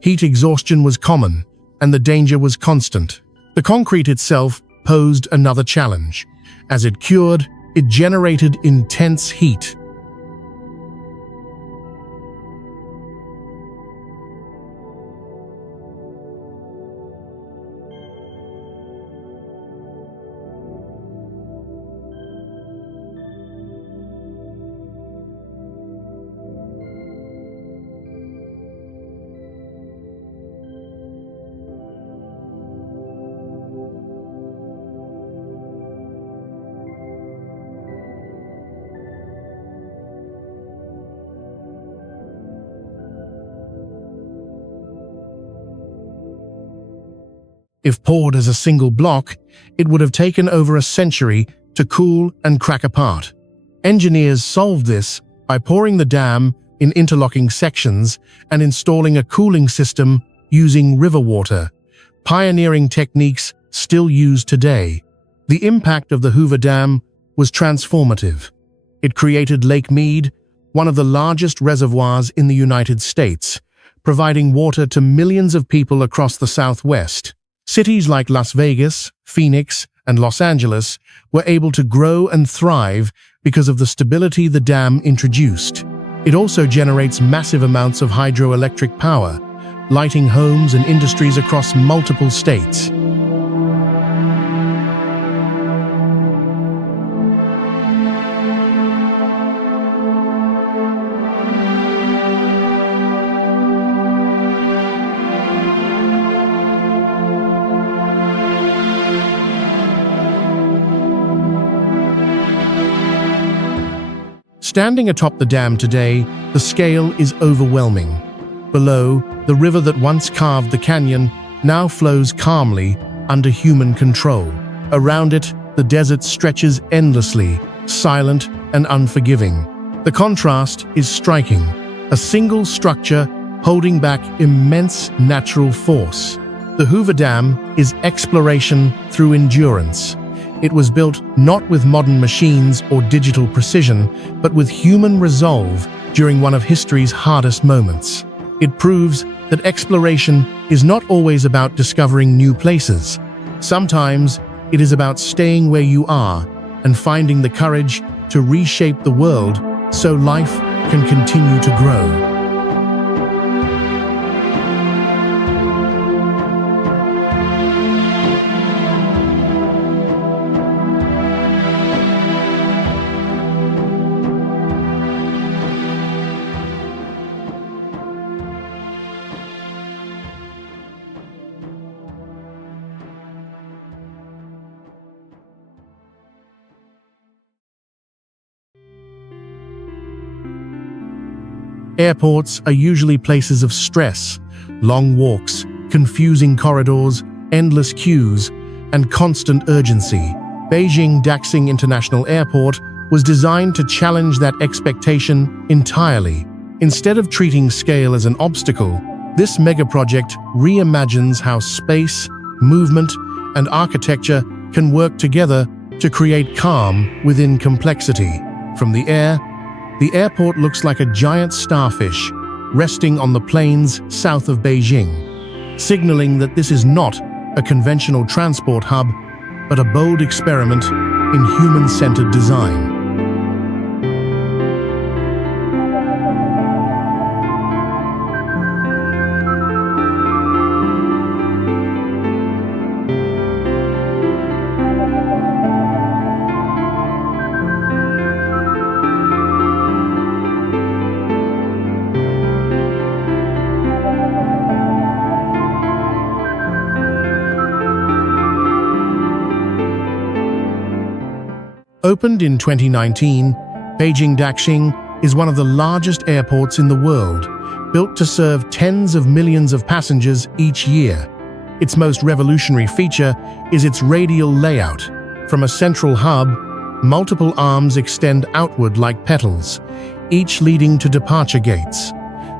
Heat exhaustion was common, and the danger was constant. The concrete itself posed another challenge. As it cured, it generated intense heat. If poured as a single block, it would have taken over a century to cool and crack apart. Engineers solved this by pouring the dam in interlocking sections and installing a cooling system using river water, pioneering techniques still used today. The impact of the Hoover Dam was transformative. It created Lake Mead, one of the largest reservoirs in the United States, providing water to millions of people across the Southwest. Cities like Las Vegas, Phoenix, and Los Angeles were able to grow and thrive because of the stability the dam introduced. It also generates massive amounts of hydroelectric power, lighting homes and industries across multiple states. Standing atop the dam today, the scale is overwhelming. Below, the river that once carved the canyon now flows calmly under human control. Around it, the desert stretches endlessly, silent and unforgiving. The contrast is striking, a single structure holding back immense natural force. The Hoover Dam is exploration through endurance. It was built not with modern machines or digital precision, but with human resolve during one of history's hardest moments. It proves that exploration is not always about discovering new places. Sometimes it is about staying where you are and finding the courage to reshape the world so life can continue to grow. Airports are usually places of stress, long walks, confusing corridors, endless queues, and constant urgency. Beijing Daxing International Airport was designed to challenge that expectation entirely. Instead of treating scale as an obstacle, this megaproject reimagines how space, movement, and architecture can work together to create calm within complexity. From the air, the airport looks like a giant starfish resting on the plains south of Beijing, signaling that this is not a conventional transport hub, but a bold experiment in human-centered design. Opened in 2019, Beijing Daxing is one of the largest airports in the world, built to serve tens of millions of passengers each year. Its most revolutionary feature is its radial layout. From a central hub, multiple arms extend outward like petals, each leading to departure gates.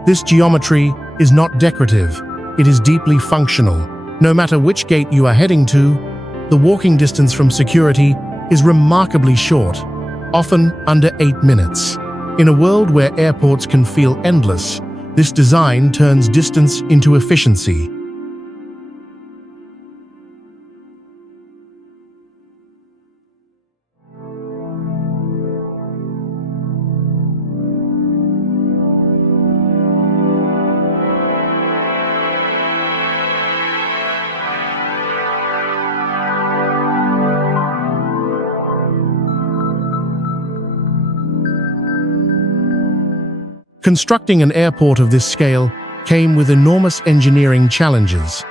This geometry is not decorative, it is deeply functional. No matter which gate you are heading to, the walking distance from security is remarkably short, often under 8 minutes. In a world where airports can feel endless, this design turns distance into efficiency. Constructing an airport of this scale came with enormous engineering challenges.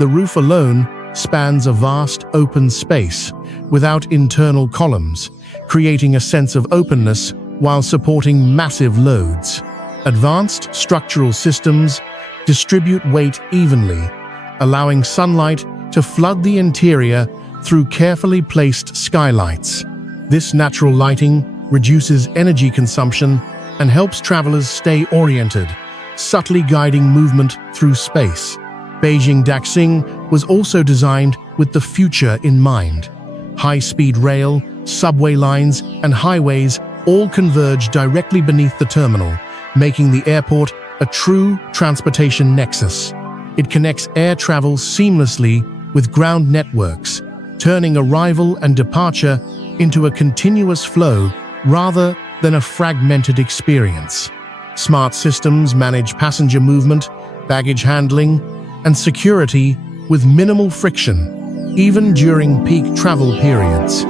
The roof alone spans a vast open space without internal columns, creating a sense of openness while supporting massive loads. Advanced structural systems distribute weight evenly, allowing sunlight to flood the interior through carefully placed skylights. This natural lighting reduces energy consumption and helps travelers stay oriented, subtly guiding movement through space. Beijing Daxing was also designed with the future in mind. High-speed rail, subway lines, and highways all converge directly beneath the terminal, making the airport a true transportation nexus. It connects air travel seamlessly with ground networks, turning arrival and departure into a continuous flow rather than a fragmented experience. Smart systems manage passenger movement, baggage handling, and security with minimal friction, even during peak travel periods.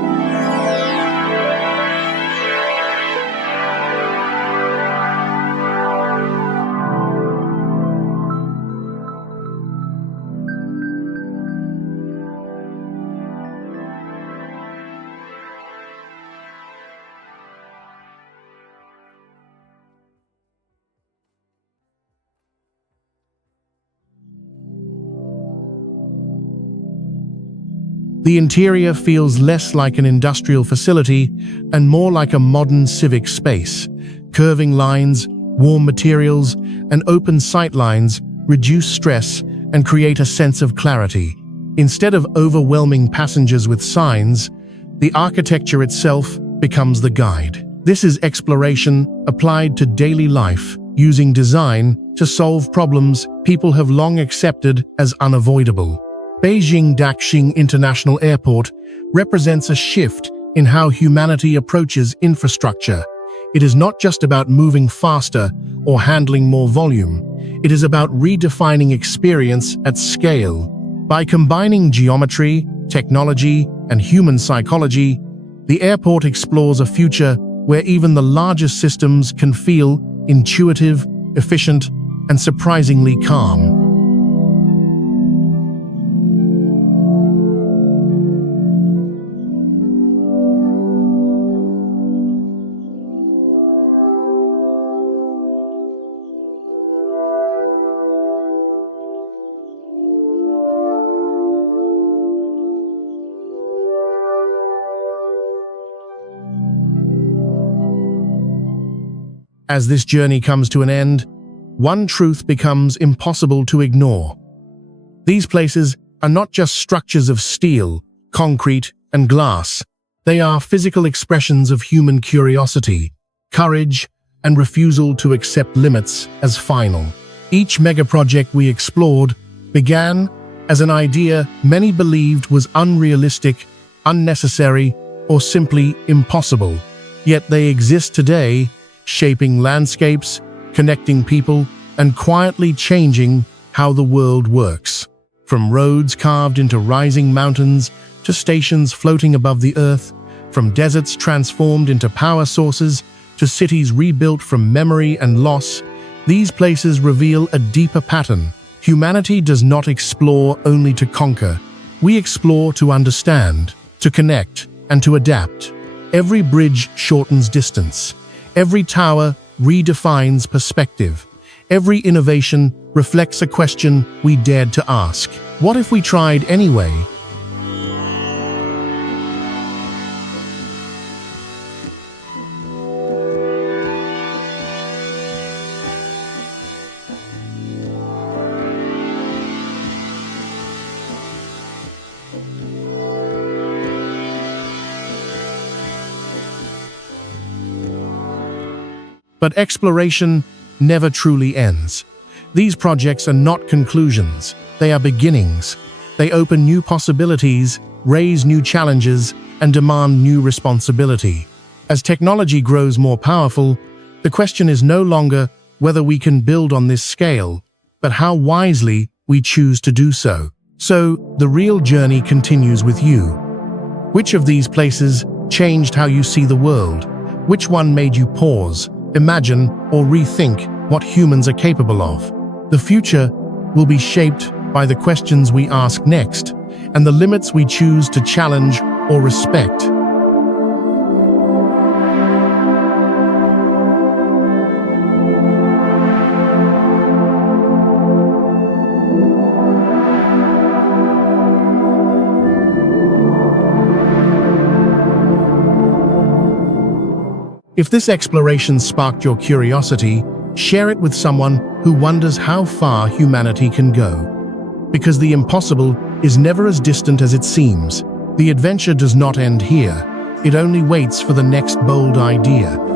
The interior feels less like an industrial facility and more like a modern civic space. Curving lines, warm materials, and open sightlines reduce stress and create a sense of clarity. Instead of overwhelming passengers with signs, the architecture itself becomes the guide. This is exploration applied to daily life, using design to solve problems people have long accepted as unavoidable. Beijing Daxing International Airport represents a shift in how humanity approaches infrastructure. It is not just about moving faster or handling more volume. It is about redefining experience at scale. By combining geometry, technology, and human psychology, the airport explores a future where even the largest systems can feel intuitive, efficient, and surprisingly calm. As this journey comes to an end, one truth becomes impossible to ignore. These places are not just structures of steel, concrete, and glass. They are physical expressions of human curiosity, courage, and refusal to accept limits as final. Each megaproject we explored began as an idea many believed was unrealistic, unnecessary, or simply impossible. Yet they exist today, shaping landscapes, connecting people, and quietly changing how the world works. From roads carved into rising mountains to stations floating above the earth, from deserts transformed into power sources to cities rebuilt from memory and loss, these places reveal a deeper pattern. Humanity does not explore only to conquer. We explore to understand, to connect, and to adapt. Every bridge shortens distance. Every tower redefines perspective. Every innovation reflects a question we dared to ask. What if we tried anyway? But exploration never truly ends. These projects are not conclusions, they are beginnings. They open new possibilities, raise new challenges, and demand new responsibility. As technology grows more powerful, the question is no longer whether we can build on this scale, but how wisely we choose to do so. So, the real journey continues with you. Which of these places changed how you see the world? Which one made you pause, imagine, or rethink what humans are capable of? The future will be shaped by the questions we ask next and the limits we choose to challenge or respect. If this exploration sparked your curiosity, share it with someone who wonders how far humanity can go. Because the impossible is never as distant as it seems. The adventure does not end here. It only waits for the next bold idea.